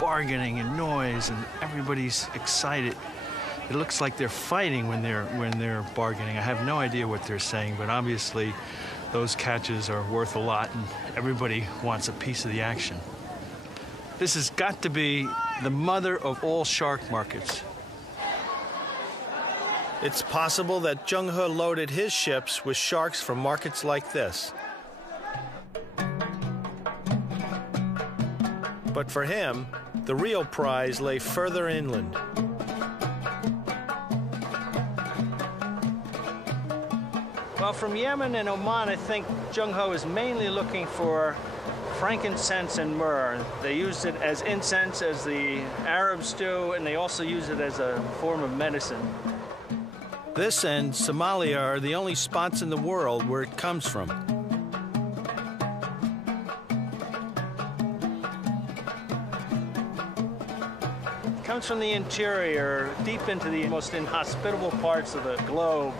Bargaining and noise, and everybody's excited. It looks like they're fighting when they're bargaining. I have no idea what they're saying, but obviously those catches are worth a lot, and everybody wants a piece of the action. This has got to be the mother of all shark markets. It's possible that Zheng He loaded his ships with sharks from markets like this. But for him, the real prize lay further inland. Well, from Yemen and Oman, I think Zheng He is mainly looking for frankincense and myrrh. They used it as incense, as the Arabs do, and they also use it as a form of medicine. This and Somalia are the only spots in the world where it comes from. It comes from the interior, deep into the most inhospitable parts of the globe.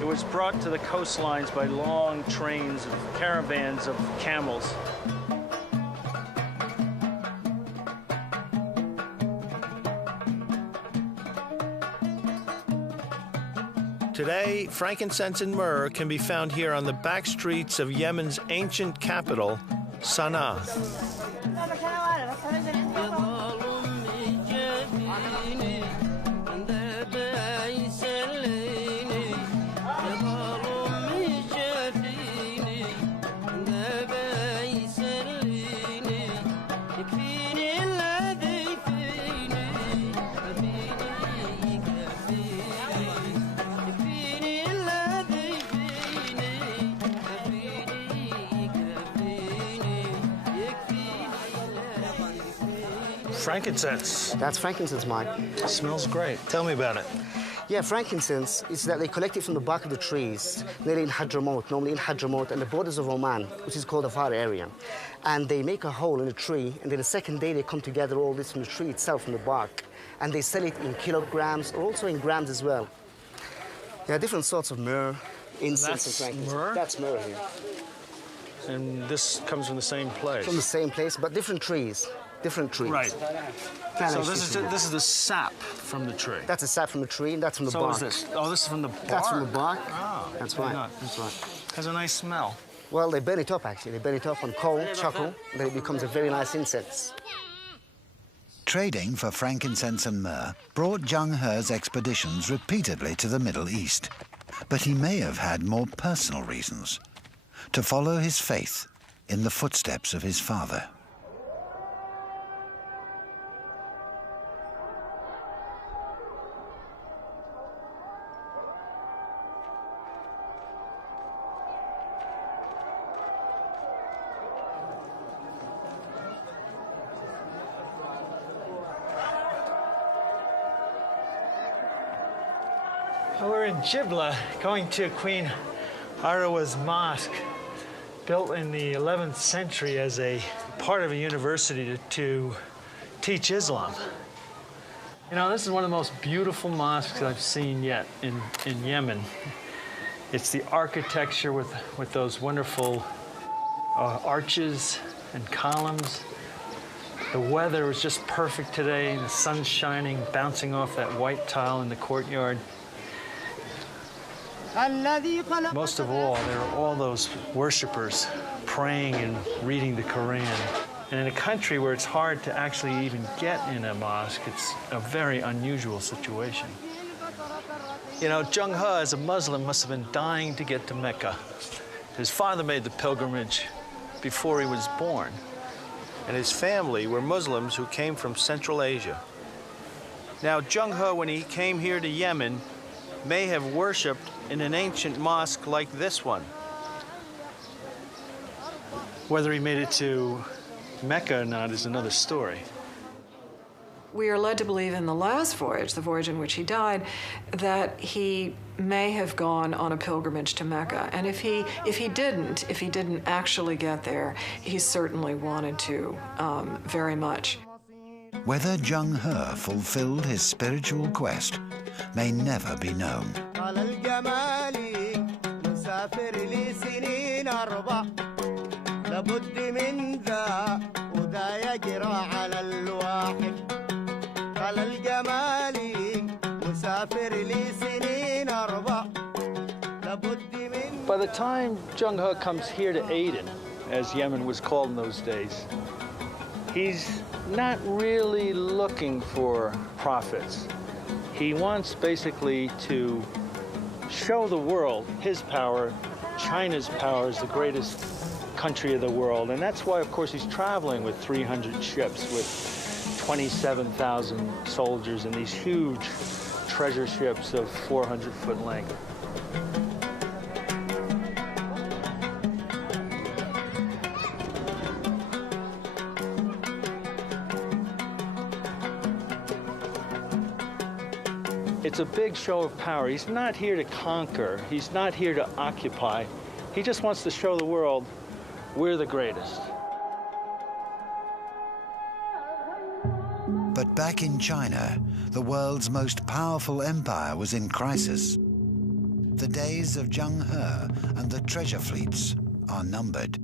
It was brought to the coastlines by long trains of caravans of camels. Today, frankincense and myrrh can be found here on the back streets of Yemen's ancient capital, Sana'a. Frankincense. That's frankincense, Mike. It smells great. Tell me about it. Yeah, frankincense is that they collect it from the bark of the trees, nearly in Hadramaut, normally in Hadramaut and the borders of Oman, which is called the Far area. And they make a hole in the tree, and then the second day they come together all this from the tree itself, from the bark, and they sell it in kilograms or also in grams as well. There are different sorts of myrrh. Incense and frankincense. Myrrh? That's myrrh here. And this comes from the same place. From the same place, but different trees. Different trees. Right. So Plantations. this is the sap from the tree. That's a sap from the tree, and that's from the So bark. is this? Oh, this is from the bark. That's from the bark. Oh, That's why right. not? That's right. Has a nice smell. Well, they burn it up, actually. They burn it up on coal, charcoal, and then it becomes a very nice incense. Trading for frankincense and myrrh brought Zheng He's expeditions repeatedly to the Middle East. But he may have had more personal reasons: to follow his faith in the footsteps of his father. We're in Jibla, going to Queen Arawa's mosque, built in the 11th century as a part of a university to teach Islam. You know, this is one of the most beautiful mosques I've seen yet in Yemen. It's the architecture with those wonderful arches and columns. The weather was just perfect today. The sun's shining, bouncing off that white tile in the courtyard. Most of all, there are all those worshipers praying and reading the Quran. And in a country where it's hard to actually even get in a mosque, it's a very unusual situation. You know, Zheng He, as a Muslim, must have been dying to get to Mecca. His father made the pilgrimage before he was born. And his family were Muslims who came from Central Asia. Now, Zheng He, when he came here to Yemen, may have worshipped in an ancient mosque like this one. Whether he made it to Mecca or not is another story. We are led to believe in the last voyage, the voyage in which he died, that he may have gone on a pilgrimage to Mecca. And if he didn't actually get there, he certainly wanted to very much. Whether Zheng He fulfilled his spiritual quest may never be known. By the time Zheng He comes here to Aden, as Yemen was called in those days, he's not really looking for profits. He wants basically to show the world his power, China's power as the greatest country of the world. And that's why, of course, he's traveling with 300 ships with 27,000 soldiers in these huge treasure ships of 400-foot length. It's a big show of power. He's not here to conquer. He's not here to occupy. He just wants to show the world we're the greatest. But back in China, the world's most powerful empire was in crisis. The days of Zheng He and the treasure fleets are numbered.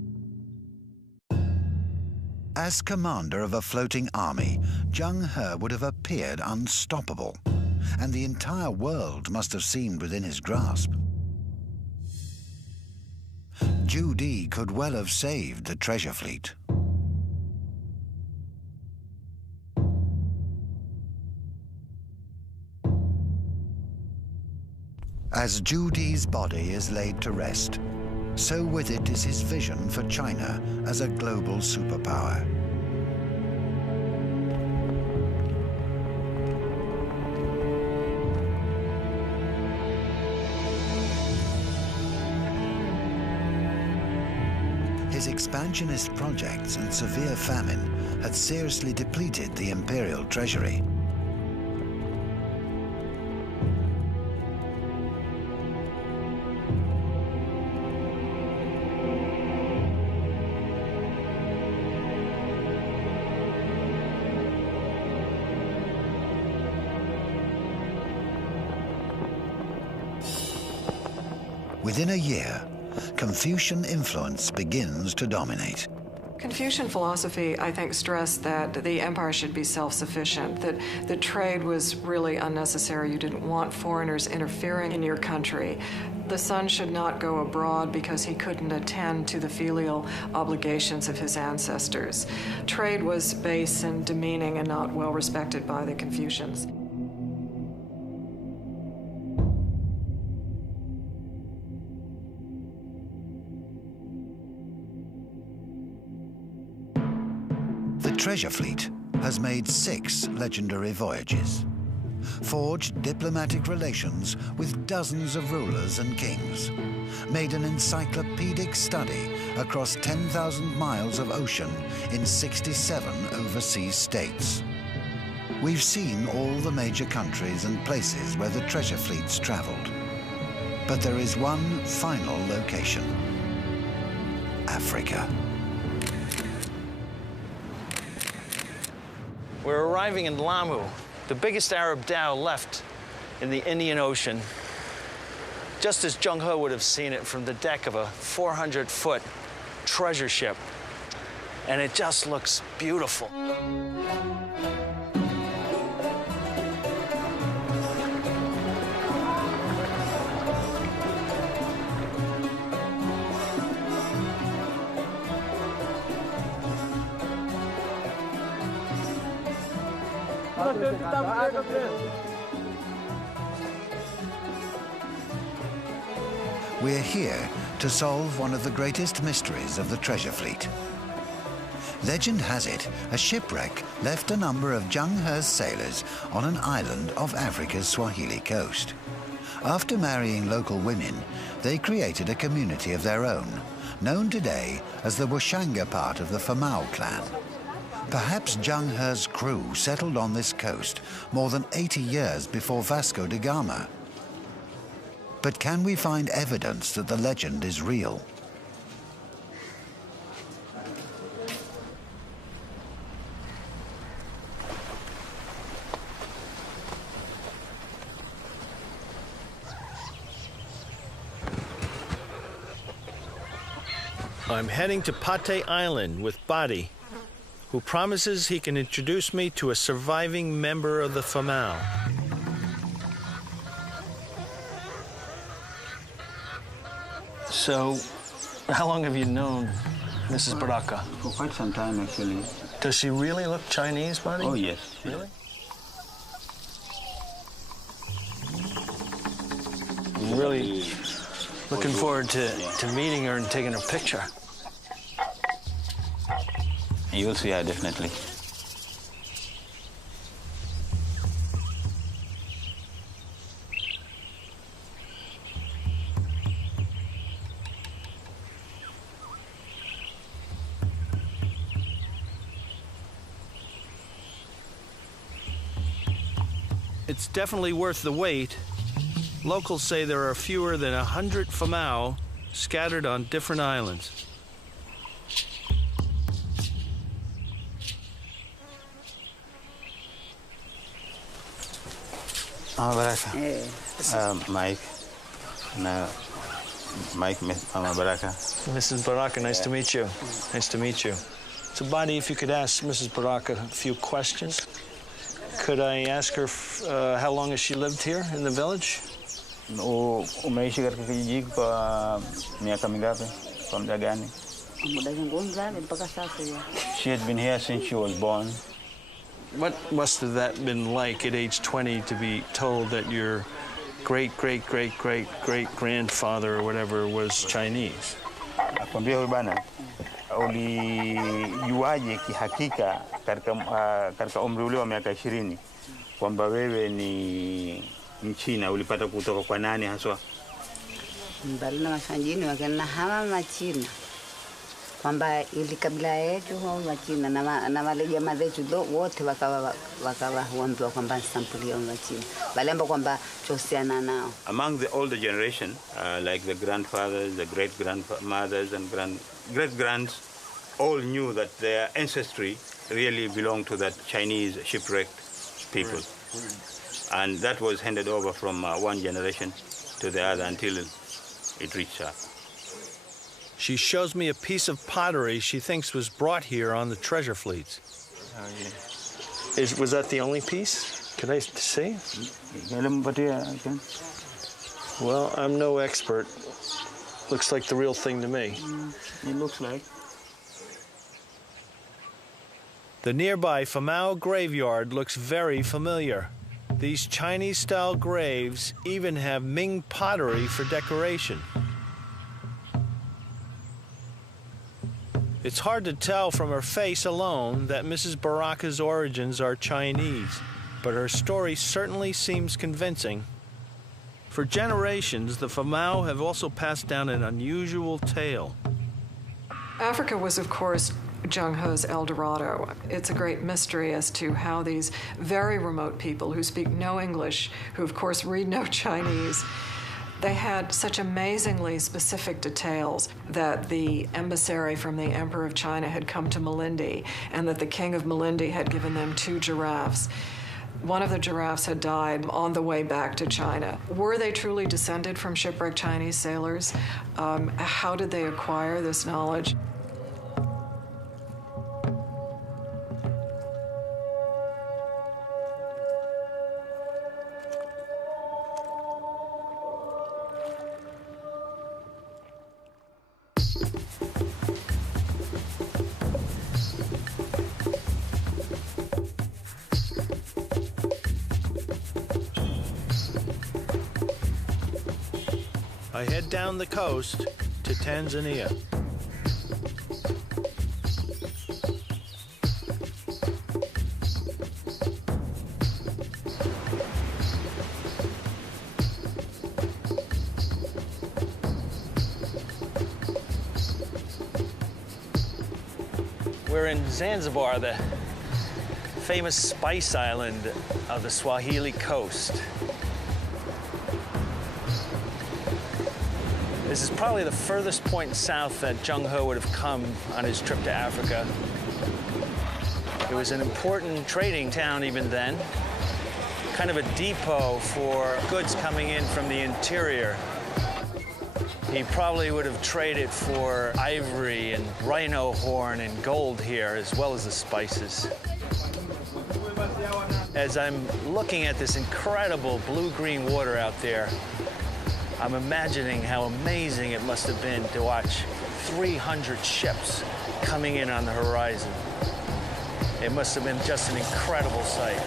As commander of a floating army, Zheng He would have appeared unstoppable, and the entire world must have seemed within his grasp. Zhu Di could well have saved the treasure fleet. As Zhu Di's body is laid to rest, so with it is his vision for China as a global superpower. His expansionist projects and severe famine had seriously depleted the imperial treasury. Within a year, Confucian influence begins to dominate. Confucian philosophy, I think, stressed that the empire should be self-sufficient, that trade was really unnecessary. You didn't want foreigners interfering in your country. The son should not go abroad because he couldn't attend to the filial obligations of his ancestors. Trade was base and demeaning and not well respected by the Confucians. The treasure fleet has made 6 legendary voyages, forged diplomatic relations with dozens of rulers and kings, made an encyclopedic study across 10,000 miles of ocean in 67 overseas states. We've seen all the major countries and places where the treasure fleets traveled. But there is one final location: Africa. We're arriving in Lamu, the biggest Arab dhow left in the Indian Ocean, just as Zheng He would have seen it from the deck of a 400-foot treasure ship. And it just looks beautiful. We're here to solve one of the greatest mysteries of the treasure fleet. Legend has it, a shipwreck left a number of Zheng He's sailors on an island off Africa's Swahili coast. After marrying local women, they created a community of their own, known today as the Wushanga part of the Famau clan. Perhaps Zheng He's crew settled on this coast more than 80 years before Vasco da Gama. But can we find evidence that the legend is real? I'm heading to Pate Island with Badi, who promises he can introduce me to a surviving member of the Famau. So, how long have you known Mrs. Baraka? For quite some time, actually. Does she really look Chinese, Buddy? Oh, yes. Really? I'm really looking forward to meeting her and taking her picture. You'll see her, definitely. It's definitely worth the wait. Locals say there are fewer than 100 Famau scattered on different islands. Baraka. Mike. No, Mike, Mama Baraka. Mrs. Baraka, nice to meet you. Nice to meet you. So, Badi, if you could ask Mrs. Baraka a few questions. Could I ask her how long has she lived here in the village? Umeishi katika kijiji kwa miaka mingapi? Kwa muda gani? She had been here since she was born. What must have that been like at age 20 to be told that your great-great-great-great-great-grandfather or whatever was Chinese? Akwambia huyu bana, ulijuaje kihakika katika umri ule wa miaka 20 kwamba wewe ni Mchina? Ulipata kutoka kwa nani haswa? Mbali na Washangini wakana hawa Machina. Kwamba ili kabila yetu hao Machina na wale jamaa zetu wote wakawa huambiwa kwamba sampuli ya Machina. Balemba kwamba chosiana nao. Among the older generation, like the grandfathers, the great-grandmothers and great-grands, all knew that their ancestry really belonged to that Chinese shipwrecked people. Right. And that was handed over from one generation to the other until it reached her. She shows me a piece of pottery she thinks was brought here on the treasure fleets. Oh, yeah. Was that the only piece? Can I see? Well, I'm no expert. Looks like the real thing to me. It looks like. The nearby Famao graveyard looks very familiar. These Chinese-style graves even have Ming pottery for decoration. It's hard to tell from her face alone that Mrs. Baraka's origins are Chinese, but her story certainly seems convincing. For generations, the Famao have also passed down an unusual tale. Africa was, of course, Zheng He's El Dorado. It's a great mystery as to how these very remote people who speak no English, who of course read no Chinese, they had such amazingly specific details that the emissary from the Emperor of China had come to Malindi and that the King of Malindi had given them 2 giraffes. One of the giraffes had died on the way back to China. Were they truly descended from shipwrecked Chinese sailors? How did they acquire this knowledge? I head down the coast to Tanzania. We're in Zanzibar, the famous spice island of the Swahili coast. This is probably the furthest point south that Zheng He would have come on his trip to Africa. It was an important trading town even then, kind of a depot for goods coming in from the interior. He probably would have traded for ivory and rhino horn and gold here, as well as the spices. As I'm looking at this incredible blue-green water out there, I'm imagining how amazing it must have been to watch 300 ships coming in on the horizon. It must have been just an incredible sight.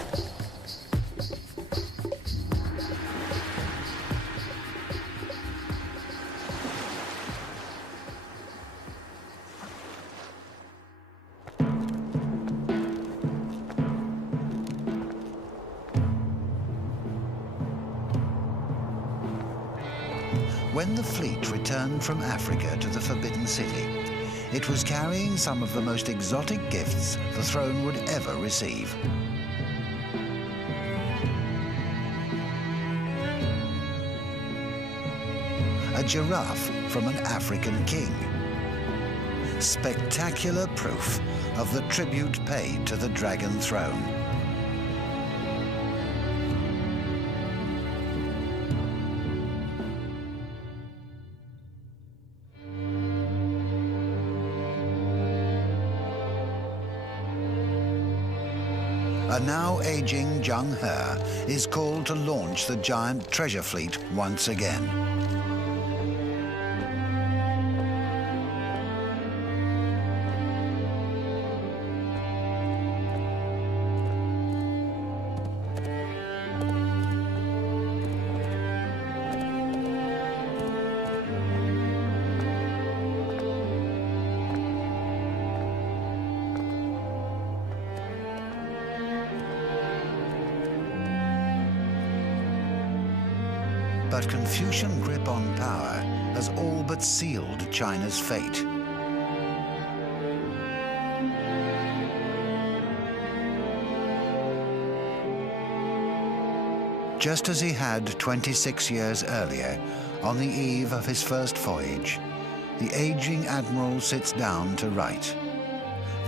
When the fleet returned from Africa to the Forbidden City, it was carrying some of the most exotic gifts the throne would ever receive. A giraffe from an African king. Spectacular proof of the tribute paid to the dragon throne. A now aging Zheng He is called to launch the giant treasure fleet once again. But Confucian grip on power has all but sealed China's fate. Just as he had 26 years earlier, on the eve of his first voyage, the aging admiral sits down to write.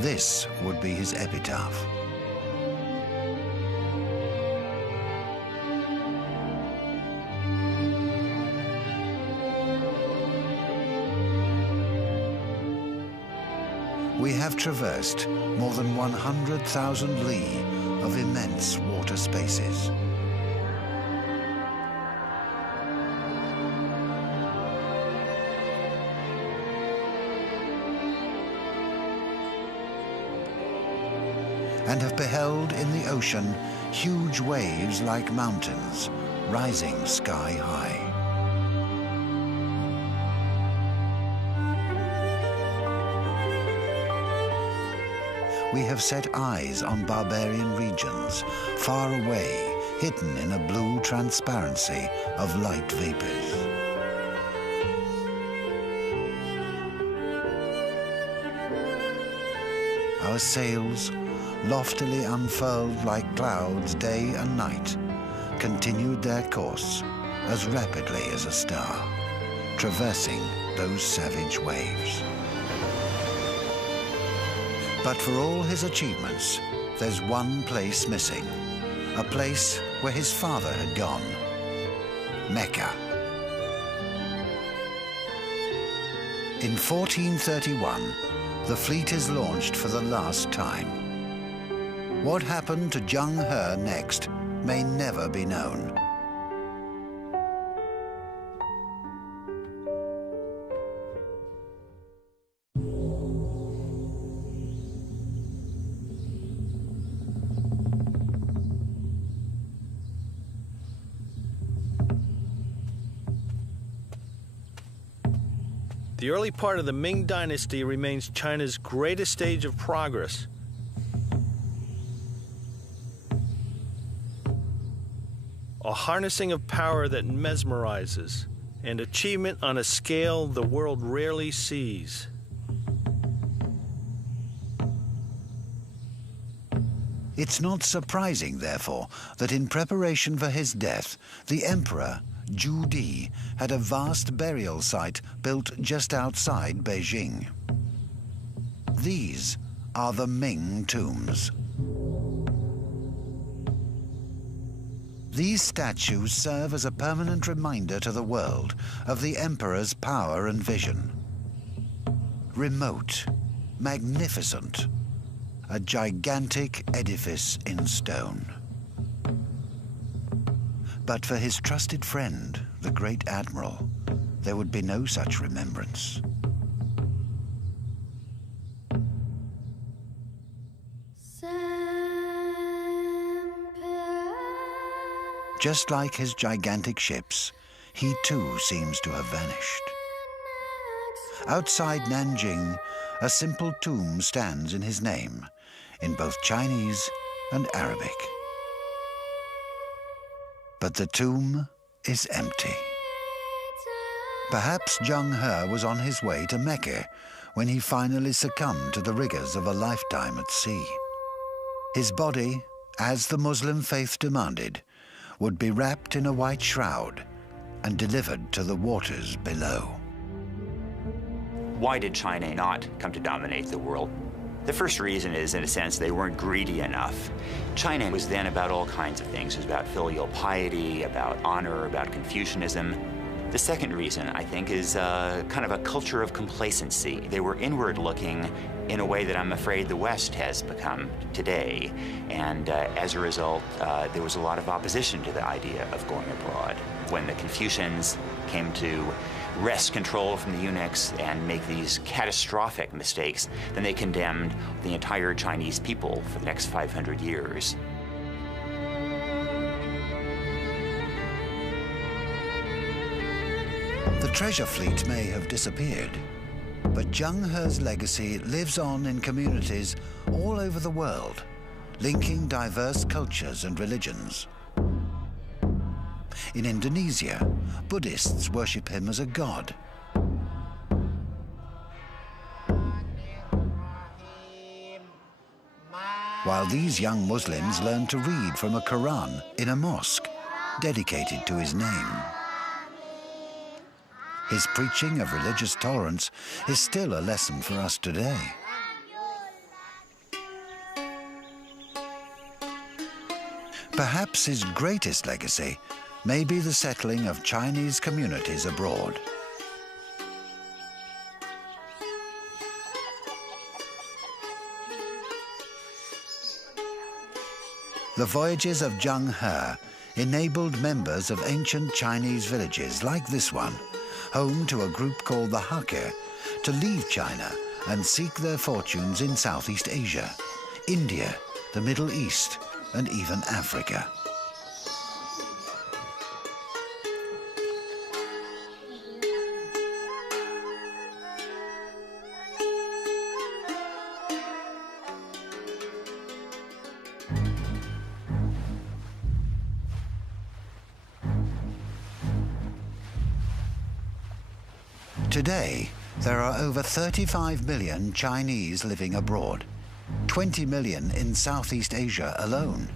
This would be his epitaph. we have traversed more than 100,000 li of immense water spaces. And have beheld in the ocean huge waves like mountains rising sky high. We have set eyes on barbarian regions, far away, hidden in a blue transparency of light vapors. Our sails, loftily unfurled like clouds day and night, continued their course as rapidly as a star, traversing those savage waves. But for all his achievements, there's one place missing, a place where his father had gone, Mecca. In 1431, the fleet is launched for the last time. What happened to Zheng He next may never be known. The early part of the Ming Dynasty remains China's greatest stage of progress. A harnessing of power that mesmerizes, and achievement on a scale the world rarely sees. It's not surprising, therefore, that in preparation for his death, the emperor, Zhu Di, had a vast burial site built just outside Beijing. These are the Ming tombs. These statues serve as a permanent reminder to the world of the emperor's power and vision. Remote, magnificent, a gigantic edifice in stone. But for his trusted friend, the great admiral, there would be no such remembrance. Just like his gigantic ships, he too seems to have vanished. Outside Nanjing, a simple tomb stands in his name, in both Chinese and Arabic. But the tomb is empty. Perhaps Zheng He was on his way to Mecca when he finally succumbed to the rigors of a lifetime at sea. His body, as the Muslim faith demanded, would be wrapped in a white shroud and delivered to the waters below. Why did China not come to dominate the world? The first reason is, in a sense, they weren't greedy enough. China was then about all kinds of things. It was about filial piety, about honor, about Confucianism. The second reason, I think, is kind of a culture of complacency. They were inward-looking in a way that I'm afraid the West has become today. And as a result, there was a lot of opposition to the idea of going abroad. When the Confucians came to wrest control from the eunuchs and make these catastrophic mistakes, then they condemned the entire Chinese people for the next 500 years. The treasure fleet may have disappeared, but Zheng He's legacy lives on in communities all over the world, linking diverse cultures and religions. In Indonesia, Buddhists worship him as a god. While these young Muslims learn to read from a Quran in a mosque dedicated to his name. His preaching of religious tolerance is still a lesson for us today. Perhaps his greatest legacy may be the settling of Chinese communities abroad. The voyages of Zheng He enabled members of ancient Chinese villages like this one, home to a group called the Hakka, to leave China and seek their fortunes in Southeast Asia, India, the Middle East, and even Africa. Today, there are over 35 million Chinese living abroad, 20 million in Southeast Asia alone.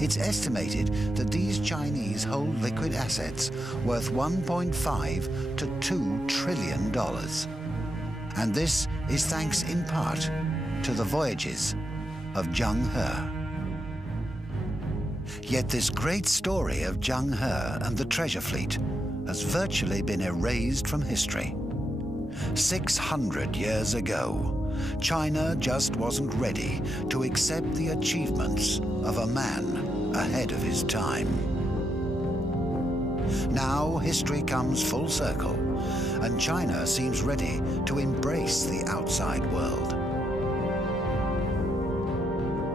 It's estimated that these Chinese hold liquid assets worth $1.5 to $2 trillion. And this is thanks in part to the voyages of Zheng He. Yet this great story of Zheng He and the treasure fleet has virtually been erased from history. 600 years ago, China just wasn't ready to accept the achievements of a man ahead of his time. Now history comes full circle, and China seems ready to embrace the outside world.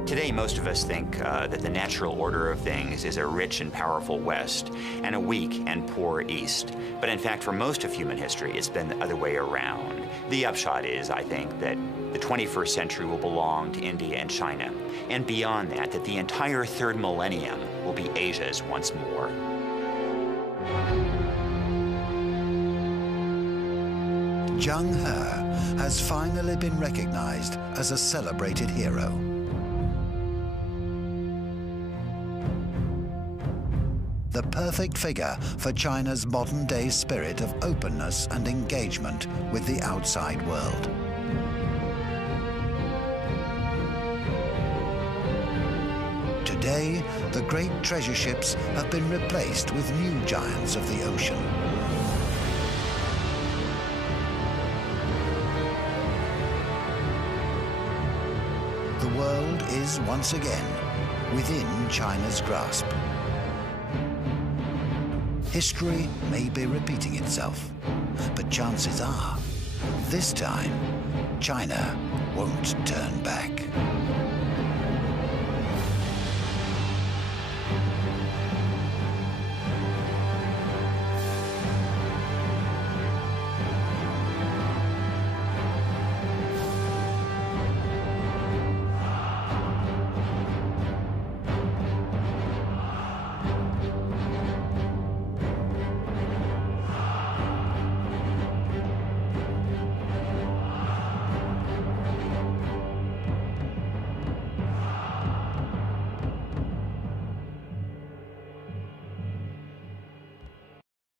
Today, most of us think that the natural order of things is a rich and powerful West and a weak and poor East. But in fact, for most of human history, it's been the other way around. The upshot is, I think, that the 21st century will belong to India and China. And beyond that, that the entire third millennium will be Asia's once more. Zheng He has finally been recognized as a celebrated hero. The perfect figure for China's modern-day spirit of openness and engagement with the outside world. Today, the great treasure ships have been replaced with new giants of the ocean. The world is once again within China's grasp. History may be repeating itself, but chances are, this time, China won't turn back.